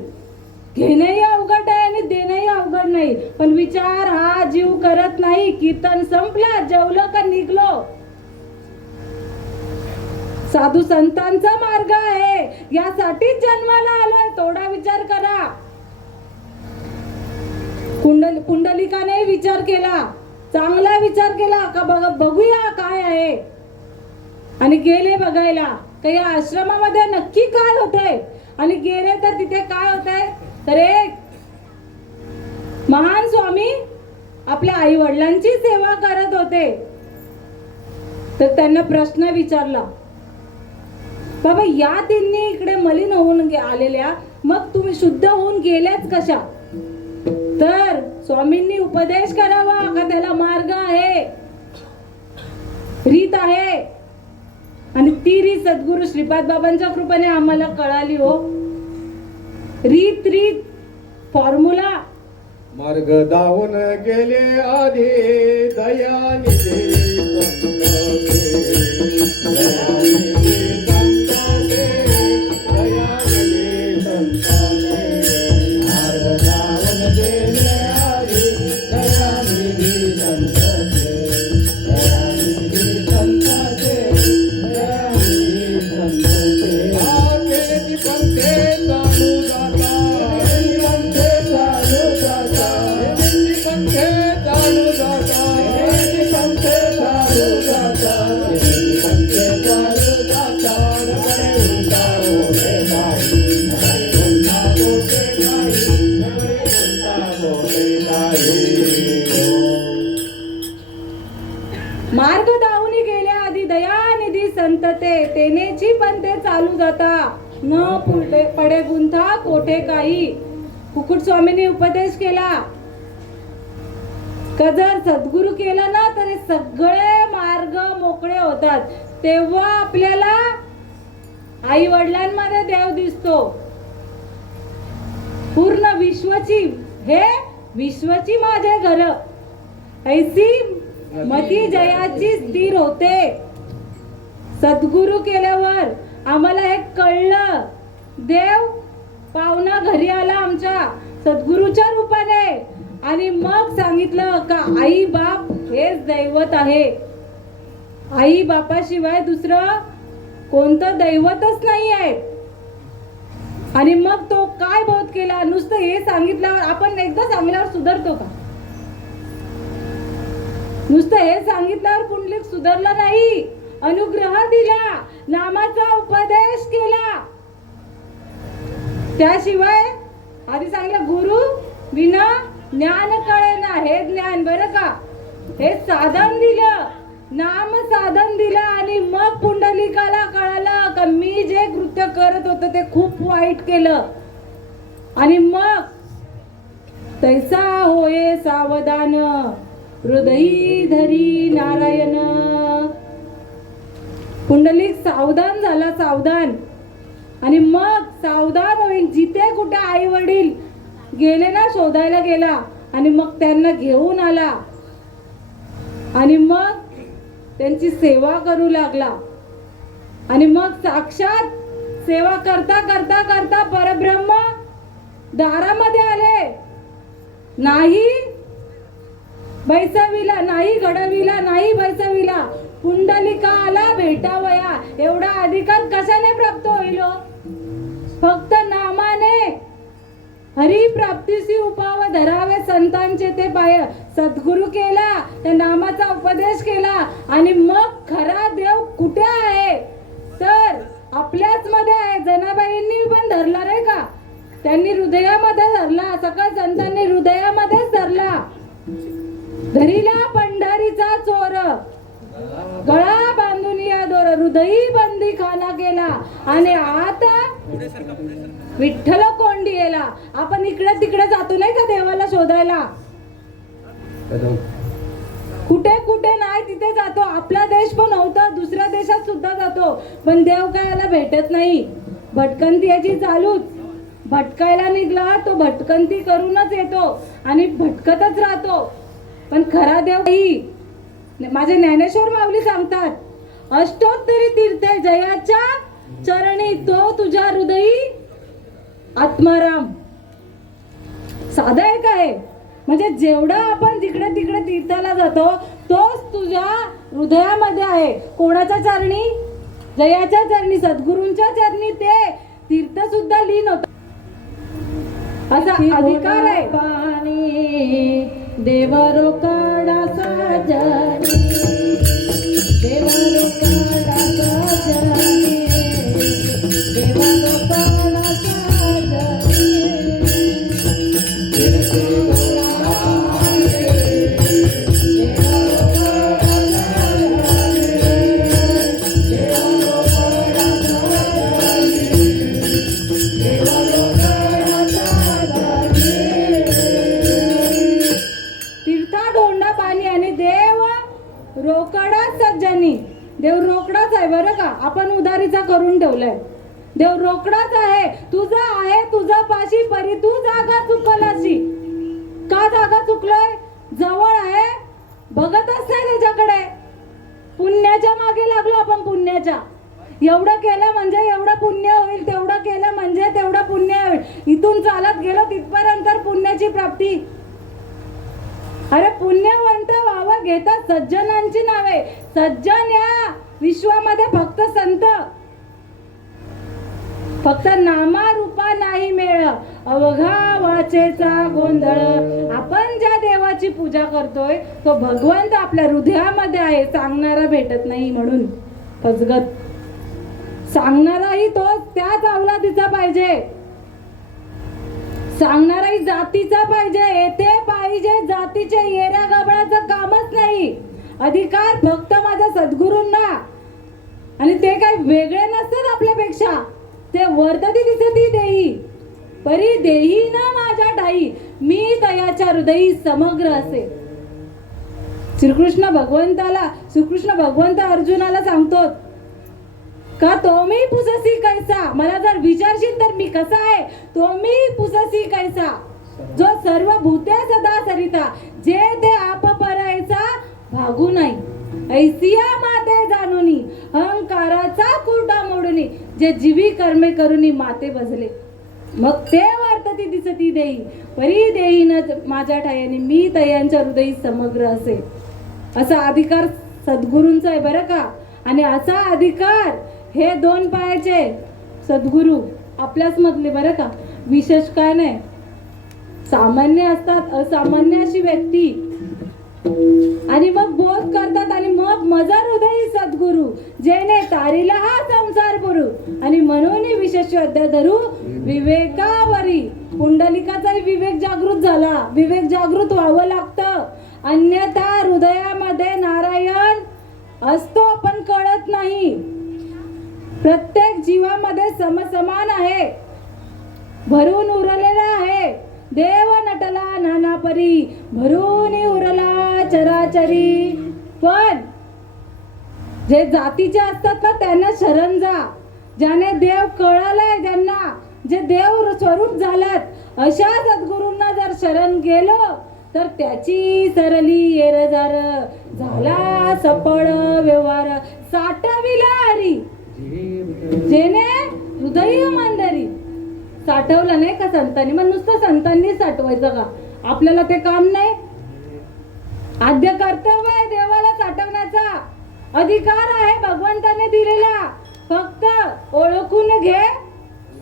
घेणंही अवघड आहे आणि देणंही अवघड नाही. पण विचार हा जीव करत नाही. कीर्तन संपला, जेवलं का निघलो. साधू संतांचा मार्ग आहे, यासाठीच जन्माला आलोय, थोडा विचार करा. पुंडलिकाने विचार केला, चांगला विचार केला का बघूया काय आहे. आणि गेले बघायला का या आश्रमामध्ये नक्की काय होतंय. आणि गेले तर तिथे काय होतंय, तर एक महान स्वामी आपल्या आई वडिलांची सेवा करत होते. तर त्यांना प्रश्न विचारला, बाबा या तिन्ही इकडे मलिन होऊन आलेल्या, मग तुम्ही शुद्ध होऊन गेल्याच कशा? तर स्वामींनी उपदेश करावा का त्याला मार्ग आहे, रीत आहे. आणि ती रीत सद्गुरू श्रीपाद बाबांच्या कृपेने आम्हाला कळाली हो. रीत फॉर्म्युला. मार्ग दावून गेले आधी दयानिधी सेनेची पण ते चालू जाता न पुढे पडे गुंथा कोठे काही. कुकुट स्वामींनी उपदेश केला का जर सद्गुरु केला ना तर हे सगळे मार्ग मोकळे होतात. तेव्हा आपल्याला आई वडिलांमध्ये देव दिसतो. पूर्ण विश्वची हे विश्वची माझे घर ऐसी मती जयाची स्थिर होते. सद्गुरु केल्यावर आम्हाला हे कळलं. देव पाहुणा घरी आला आमच्या सद्गुरूच्या रूपाने आणि मग सांगितलं का आई बाप हेच दैवत आहे. आई बापाशिवाय दुसरं कोणतं दैवतच नाही आहे. आणि मग तो काय बोध केला. नुसतं हे सांगितल्यावर आपण एकदा सांगल्यावर सुधारतो का. नुसतं हे सांगितल्यावर पुंडलिक सुधारला नाही. अनुग्रह दिला, नामाचा उपदेश केला. त्याशिवाय आधी सांगितलं गुरु विना ज्ञान कळेना. हे ज्ञान बरं का. हे साधन दिलं, नाम साधन दिलं आणि मग पुंडलिकाला कळलं का मी जे कृत्य करत होतं ते खूप वाईट केलं. आणि मग तैसा होये सावधान हृदयी धरी नारायण. पुंडलिक सावधान झाला, सावधान. आणि मग सावधान होईल. जिथे कुठे आई वडील गेले ना शोधायला गेला आणि मग त्यांना घेऊन आला आणि मग त्यांची सेवा करू लागला. आणि मग साक्षात सेवा करता करता करता परब्रह्म दारामध्ये आले. नाही बैसविला, नाही घडविला, नाही बैसविला. पुंडलिकाला भेटावया एवढा अधिकार कशाने प्राप्त होईल. फक्त नामाने. हरी प्राप्तीसी उपाव धरावे संतांचे ते पाय. सद्गुरु केला, त्या नामाचा उपदेश केला आणि मग खरा देव कुठे आहे तर आपल्याच मध्ये आहे. जनाबाईंनी पण धरला नाही का. त्यांनी हृदयामध्ये धरला. सकळ संतांनी हृदयामध्येच धरला. धरीला पंढरीचा चोर गळा बांधून या दोर. हृदयी बंदी खाना केला आणि आता विठ्ठल कोंडीला. आपण इकडे तिकडे जातो नाही का देवाला शोधायला. कुठे कुठे नाही तिथे जातो. आपला देश पण होता, दुसऱ्या देशात सुद्धा जातो पण देव काय याला भेटत नाही. भटकंती याची चालूच. भटकायला निघला तो भटकंती करूनच येतो आणि भटकतच राहतो. पण खरा देव ही माझे ज्ञानेश्वर माऊली सांगतात अष्टोत्तरी तीर्थे जयाच्या चरणी तो तुझ्या हृदयी आत्माराम. साधं आहे काय. म्हणजे जेवढं आपण जिकडे तिकडे तीर्थाला जातो तोच तुझ्या हृदयामध्ये आहे. कोणाच्या चरणी. जयाच्या चरणी, सद्गुरूंच्या चरणी ते तीर्थ सुद्धा लीन होत. असा अधिकार आहे. पाणी देवरो काढा साजनी, देवरो काढा साजनी, देवरो काढा साजनी. देव रोकडाच आहे बरं का. आपण उधारीचा करून ठेवलाय. देव रोकडाच आहे. तुझा आहे तुझा पाशी परी तू जागा चुकलाशी. का जागा चुकलोय. जवळ आहे बघतच नाही त्याच्याकडे. पुण्याच्या मागे लागलो आपण. पुण्याच्या एवढं केलं म्हणजे एवढं पुण्य होईल, तेवढं केलं म्हणजे तेवढं पुण्य होईल. इथून चालत गेलो तिथपर्यंत पुण्याची प्राप्ती. अरे पुण्यवंत व्हावं घेतात सज्जनांची नावे. सज्जन या विश्वामध्ये फक्त संत. फक्त नामा रूपा नाही मेळ अवघा वाचेचा गोंधळ. आपण ज्या देवाची पूजा करतोय तो भगवंत आपल्या हृदयामध्ये आहे. सांगणारा भेटत नाही म्हणून फसगत. सांगणाराही तो त्याच अवलादीचा पाहिजे. सांगणाराही जातीचा पाहिजे. येथे पाहिजे जातीचे येऱ्या गबळाचं कामच नाही. अधिकार फक्त माझ्या सद्गुरूंना आणि ते काही वेगळे नसतात आपल्यापेक्षा. ते वर्तती दिसती देई परी देही ना माझ्या ठाई, मी तयाच्या हृदयी समग्र असे. श्रीकृष्ण भगवंत अर्जुनाला सांगतो का तो मी पुससी कैसा. मला जर विचारशील तर मी कसा आहे, तो मी पुससी कैसा, जो सर्व भूते सदा सरिता, जे ते आप परायचा भागू नाही. ऐसिया माते जाणुनी अहंकाराचा कुरडा मोडुनी, जे जीवी कर्मे करुनी माते बसले. मग ते वर्तती दिसती देई परी देई न माझ्या ठायाने, मी तयांच्या हृदयी समग्र असे. असा अधिकार सद्गुरूंचा आहे बरं का. आणि असा अधिकार हे 2 पायाचे सद्गुरू आपल्याच मधले बरं का. विशेष काय नाही, सामान्य असतात, असामान्य अशी व्यक्ती, आणि मग बोध करतात. आणि मग मज हृदयी सद्गुरू, जेने तारिला हा संसार पुरू, आणि म्हणून विशेष अध्याय धरू विवेकावरी. पुंडलिकाचाही विवेक जागृत झाला. विवेक जागृत व्हावं लागतं, अन्यथा हृदयामध्ये नारायण असतो पण कळत नाही. प्रत्येक जीवामध्ये समसमान आहे, भरून उरलेला आहे. देव नटला नाना परी, भरून उरला चराचरी. पण जे जातीचे असतात ना त्यांना शरण जा. ज्याने देव कळालाय, ज्यांना जे देव स्वरूप झालात, अशा सद्गुरूंना जर शरण गेलो तर त्याची सरली येरजार, झाला सफळ व्यवहार. साठविला हरी, जेने हृदय मांडरी. साठवलं नाही का संतांनी, मग नुसतं संतांनी साठवायचं का, आपल्याला ते काम नाही. आद्य कर्तव्य आहे देवाला साठवण्याचा, अधिकार आहे भगवंताने दिलेला. फक्त ओळखून घे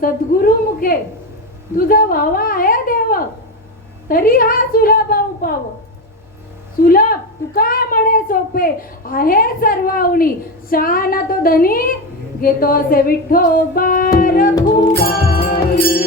सद्गुरु मुखे, तुझा व्हावा आहे देव, तरी हा सुलभ उपाव. सुलभ तुका म्हणे सोपे, आहे सर्वावणी. शहाणा तो धनी, घेतो असे विठ्ठोबार कुमारी.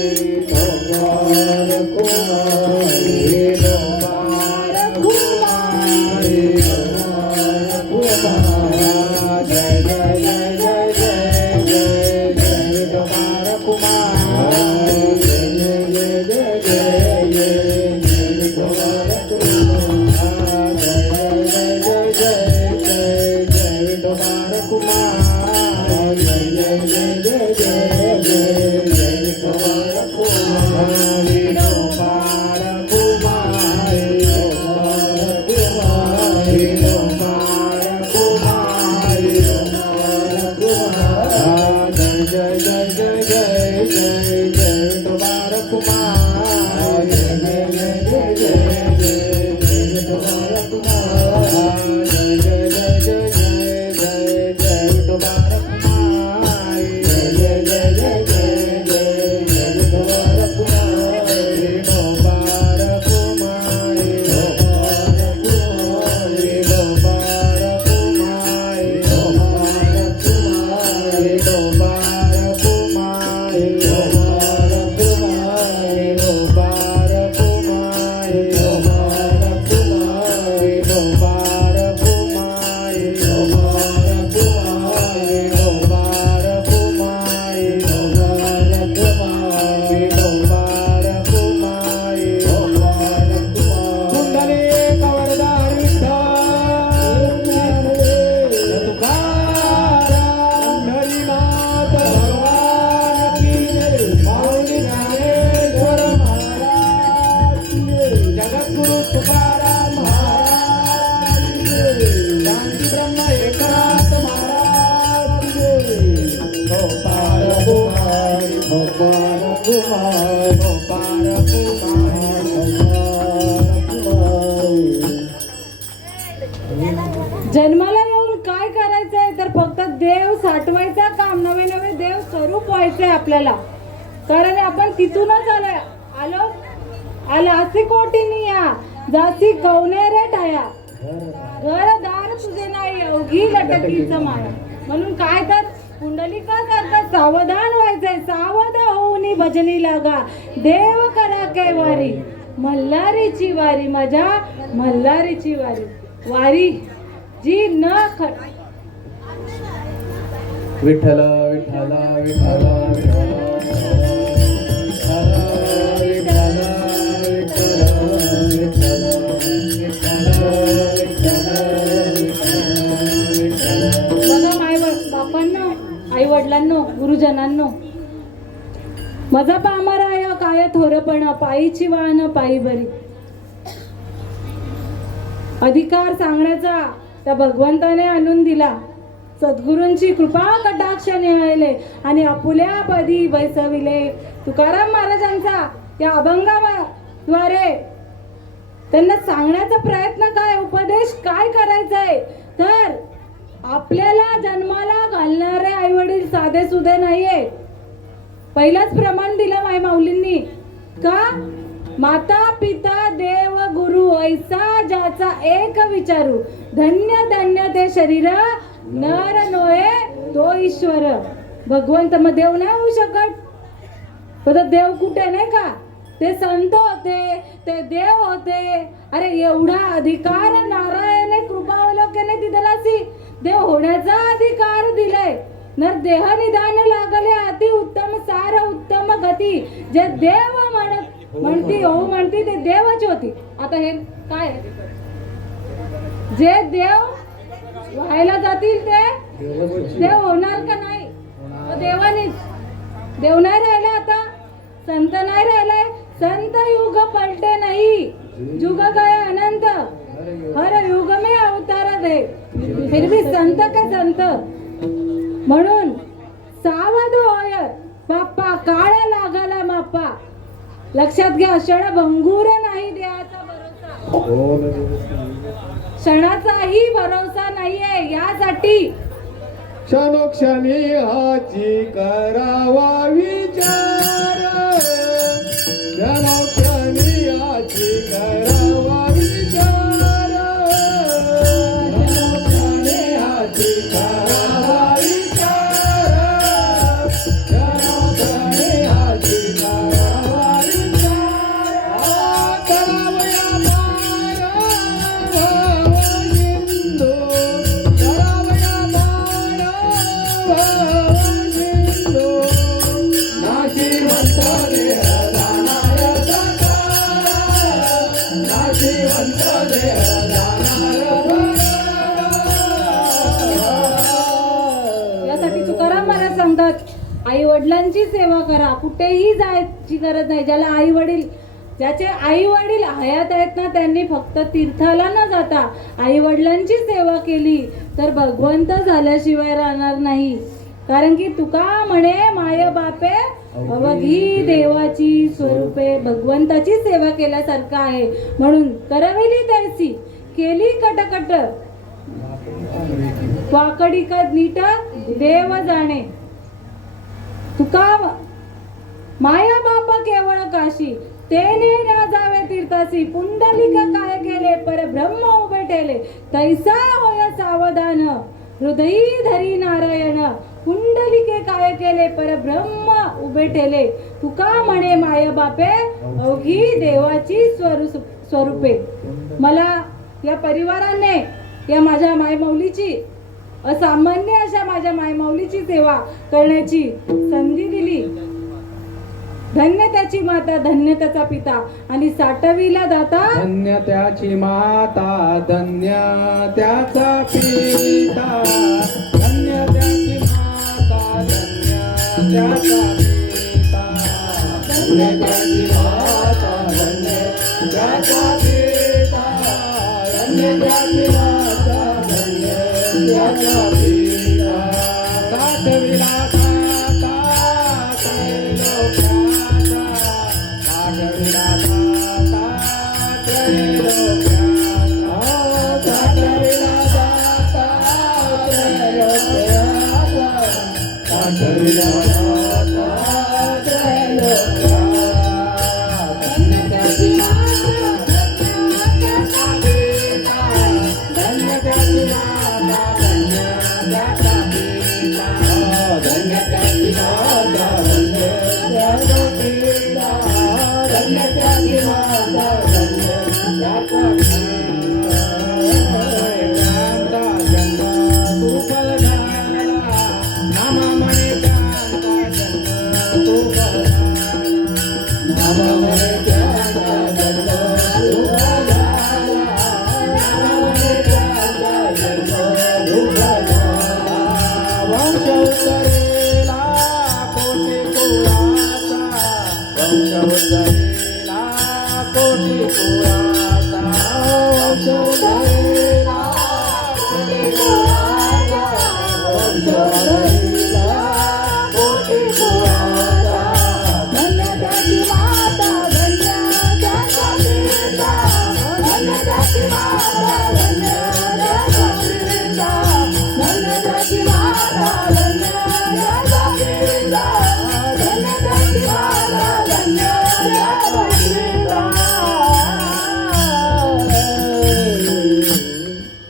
जन्माला येऊन काय करायचंय तर फक्त देव साठवायचा काम, नवे नवे देव स्वरूप व्हायचंय आपल्याला. कारण आपण तिथूनच आलो असे कोटीनी या जासी कवनेरे ठाया, घरदार तुझे नाही अवघी लटकीचं माया. म्हणून काय तर पुंडलिकासारखं सावधान व्हायचंय, सावध होऊनी भजनी लागा, देव करा काय वारी, मल्हारीची वारी, माझ्या मल्हारीची वारी. वारी जी न विठ्ठल विठ्ठल विठ्ठल बघा बापांनो, आई वडिलांनो, गुरुजनांनो, माझा पामराय काय थोरपण, पायीची वाहन पायी बरी. अधिकार सांगण्याचा त्या भगवंताने आणून दिला. सद्गुरूंची कृपा कटाक्ष निहाळले आणि आपुल्या पदी बैसविले. तुकाराम महाराजांचा या अभंगाद्वारे त्यांना सांगण्याचा प्रयत्न काय, उपदेश काय करायचाय, तर आपल्याला जन्माला घालणारे आई वडील साधे सुधे नाहीये. पहिलाच प्रमाण दिलं माय माऊलींनी का, माता पिता देव गुरु ऐसा ज्याचा एक विचारू, धन्य धन्य ते शरीर नर नोये तो ईश्वर. भगवंत मग देव नाही होऊ शकत. तर देव कुठे नाही का, ते संत होते, ते देव होते. अरे एवढा अधिकार नारायणे कृपावलोकने दिदलासी, देव होण्याचा अधिकार दिलाय. नर देह निदान लागले अति उत्तम सार उत्तम गती. जे देव म्हणती हो म्हणती ते देवच होती. आता हे काय, जे देव व्हायला जातील ते देव होणार का नाही, देवानीच. देव नाही राहिले, आता संत नाही राहिलाय. संत युग पलटे नाही, जुग गए अनंत, हर युग में अवतार दे, फिर भी संत का संत. म्हणून सावध होय बाप्पा, काळ लागाला माप्पा. लक्षात घ्या, क्षण भंगूर नाही देहाचा भरोसा, क्षणाचाही भरोसा नाहीये. यासाठी क्षणोक्षणी हाची करावा विचार, क्षणोक्षणी हाची करावा विचार, क्षणोक्षणी हाची करावा विचार, क्षणोक्षणी हाची करावा विचार. करावया पार सिंधू, करावया यासाठी तुकाराम महाराज सांगतात, आई वडिलांची सेवा करा. कुठेही जायची गरज नाही. ज्याला आई वडील, ज्याचे आई वडील हयात आहेत ना, त्यांनी फक्त तीर्थाला न जाता आई वडिलांची सेवा केली तर भगवंत झाल्याशिवाय राहणार नाही. कारण की तुका म्हणे, माय बापे अवघी देवाची स्वरूपे. भगवंताची सेवा केल्यासारखं आहे. म्हणून करविली तैसी केली कटकट, वाकडी कद नीट देव जाणे. तुका माया बाप केवळ काशी, तेने न जावे तीर्थासी. पुंडलिक काय केले परब्रह्म उभे ठेले, तैसा होय सावधान हृदयी धरी नारायण. पुंडलिके काय केले परब्रह्म उभे ठेले. तुका म्हणे माय बापे अवघी देवाची स्वरूपे. मला या परिवाराने, या माझ्या मायमाऊलीची, असामान्य अशा माझ्या मायमाऊलीची सेवा करण्याची संधी दिली. धन्य त्याची माता, धन्य त्याचा पिता आणि साठविला दाता. धन्य त्याची माता, धन्य त्याचा पिता, धन्य त्याची माता, धन्य त्याचा पिता, धन्य त्याची माता, धन्य त्याचा पिता, धन्य त्याची माता, धन्य त्याचा पिता. साठविला नाम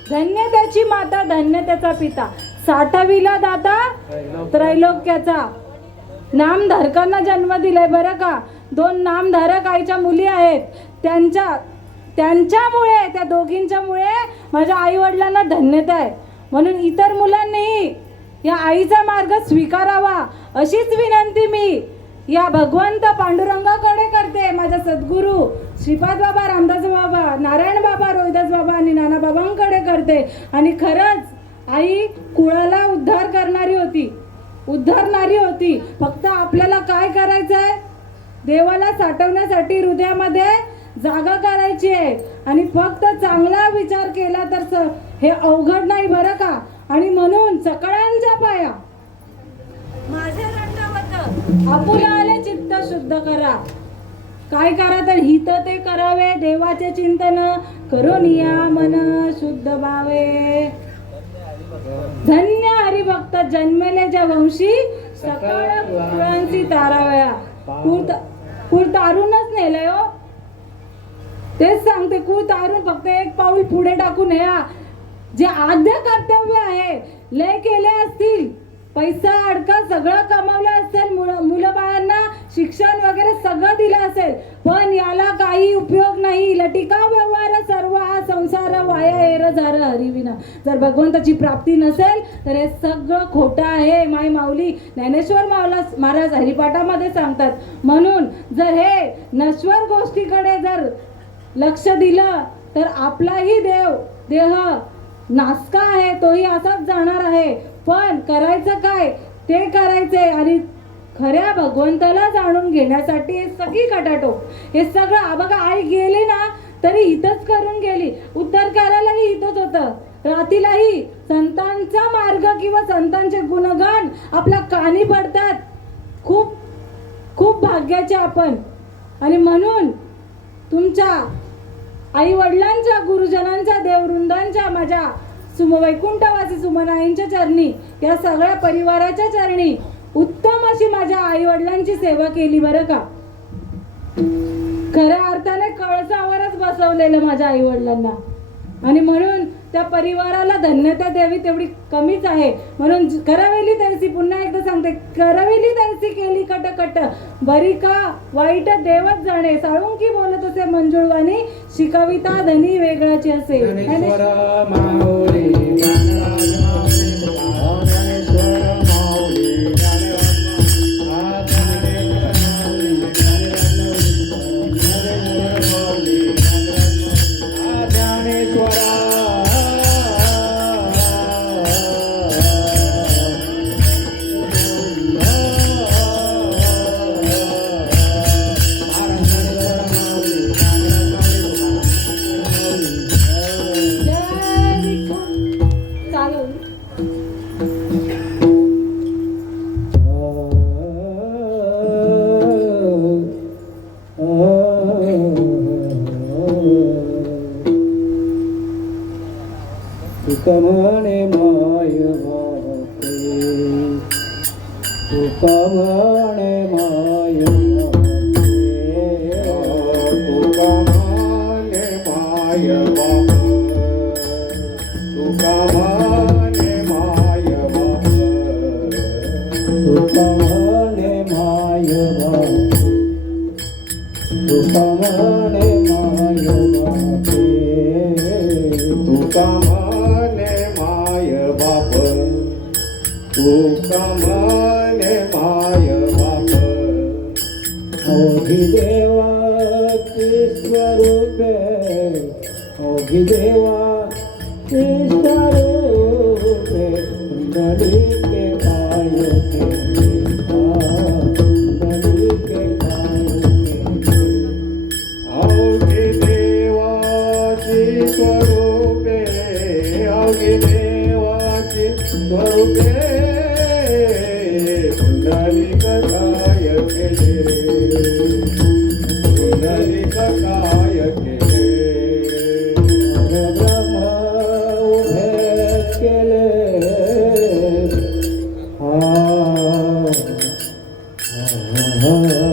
धन्य त्याची माता, धन्य त्याचा पिता, साठविला दाता त्रैलोक्याचा. नामधारकांना जन्म दिलाय बरं का. 2 नामधारक आईच्या मुली आहेत. त्यांच्यामुळे, त्या दोघींच्यामुळे माझ्या आई वडिलांना धन्यता आहे. म्हणून इतर मुलांनीही या आईचा मार्ग स्वीकारावा अशीच विनंती मी या भगवंत पांडुरंगाकडे करते. माझ्या सद्गुरू श्रीपाद बाबा, रामदास बाबा, नारायण बाबा, रोहिदास बाबा आणि नाना बाबांकडे करते. आणि खरंच आई कुळाला उद्धारणारी होती. फक्त आपल्याला काय करायचं आहे, देवाला साठवण्यासाठी हृदयामध्ये जागा करायची आहे. आणि फक्त चांगला विचार केला तर हे अवघड नाही बरं का. आणि म्हणून सकळांच्या पाया माझे दंडवत, आपुला आले चित्त शुद्ध करा. काय करा तर हित ते करावे, देवाचे चिंतन करून या मन शुद्ध व्हावे. धन्य हरिभक्त जन्मले ज्या वंशी, सकळ कुळांची तारावया. कुळ तारूनच नेलंय हो. तेच सांगते, कुळ तारून फक्त एक पाऊल पुढे टाकून या. जे आद्य कर्तव्य आहे, लय केले असतील, पैसा अडका सगळं कमावलं असेल, मुलं बाळांना शिक्षण वगैरे सगळं दिलं असेल, पण याला काही उपयोग नाही. लटिका व्यवहार सर्व हा संसार वाया एर झार हरिविना. जर भगवंताची प्राप्ती नसेल तर हे सगळं खोटं आहे. माय माऊली ज्ञानेश्वर महाराज हरिपाठामध्ये सांगतात. म्हणून जर हे नश्वर गोष्टीकडे जर लक्ष दिलं तर आपलाही देह नासका आहे, तोही असाच जाणार आहे. पण करायचं काय ते करायचंय. आणि खऱ्या भगवंताला जाणून घेण्यासाठी हे सगळी कटाटोप, हे सगळं बघा. आई गेली ना तरी हितच करून गेली. उद्धार करायलाही हितच होतं. रातीलाही संतांचा मार्ग किंवा संतांचे गुणगान आपल्या कानी पडतात. खूप खूप भाग्याचे आपण. आणि म्हणून तुमच्या आई वडिलांच्या, गुरुजनांच्या, देववृंदांच्या, माझ्या वैकुंठवासी सुमनाईंच्या चरणी, या सगळ्या परिवाराच्या चरणी उत्तम अशी माझ्या आई वडिलांची सेवा केली बरं का. खऱ्या अर्थाने कळसावरच बसवलेलं माझ्या आई वडिलांना. आणि म्हणून त्या परिवाराला धन्यता द्यावी तेवढी कमीच आहे. म्हणून करवेली तैसी, पुन्हा एकदा सांगते, करवेली तैसी केली कटकट, बरी का वाईट देवच जाणे. साळुंकी बोलत असे मंजुळवाणी, शिकविता धनी वेगळाची असे. तुकमणे माय बापे, तुकमणे माय बापे, तुकमणे माय बाप, तुकमणे माय बाप, तुकमणे माय बाप, तुकमणे माय बापे, तुकमणे माय बाप, तुकमणे माय बाप. ओघी देवाचे स्वरूपे, ओघी देवाचे स्वरूपे, कुंडलिके कायके, कुंडलिके कायके, ओघी Ah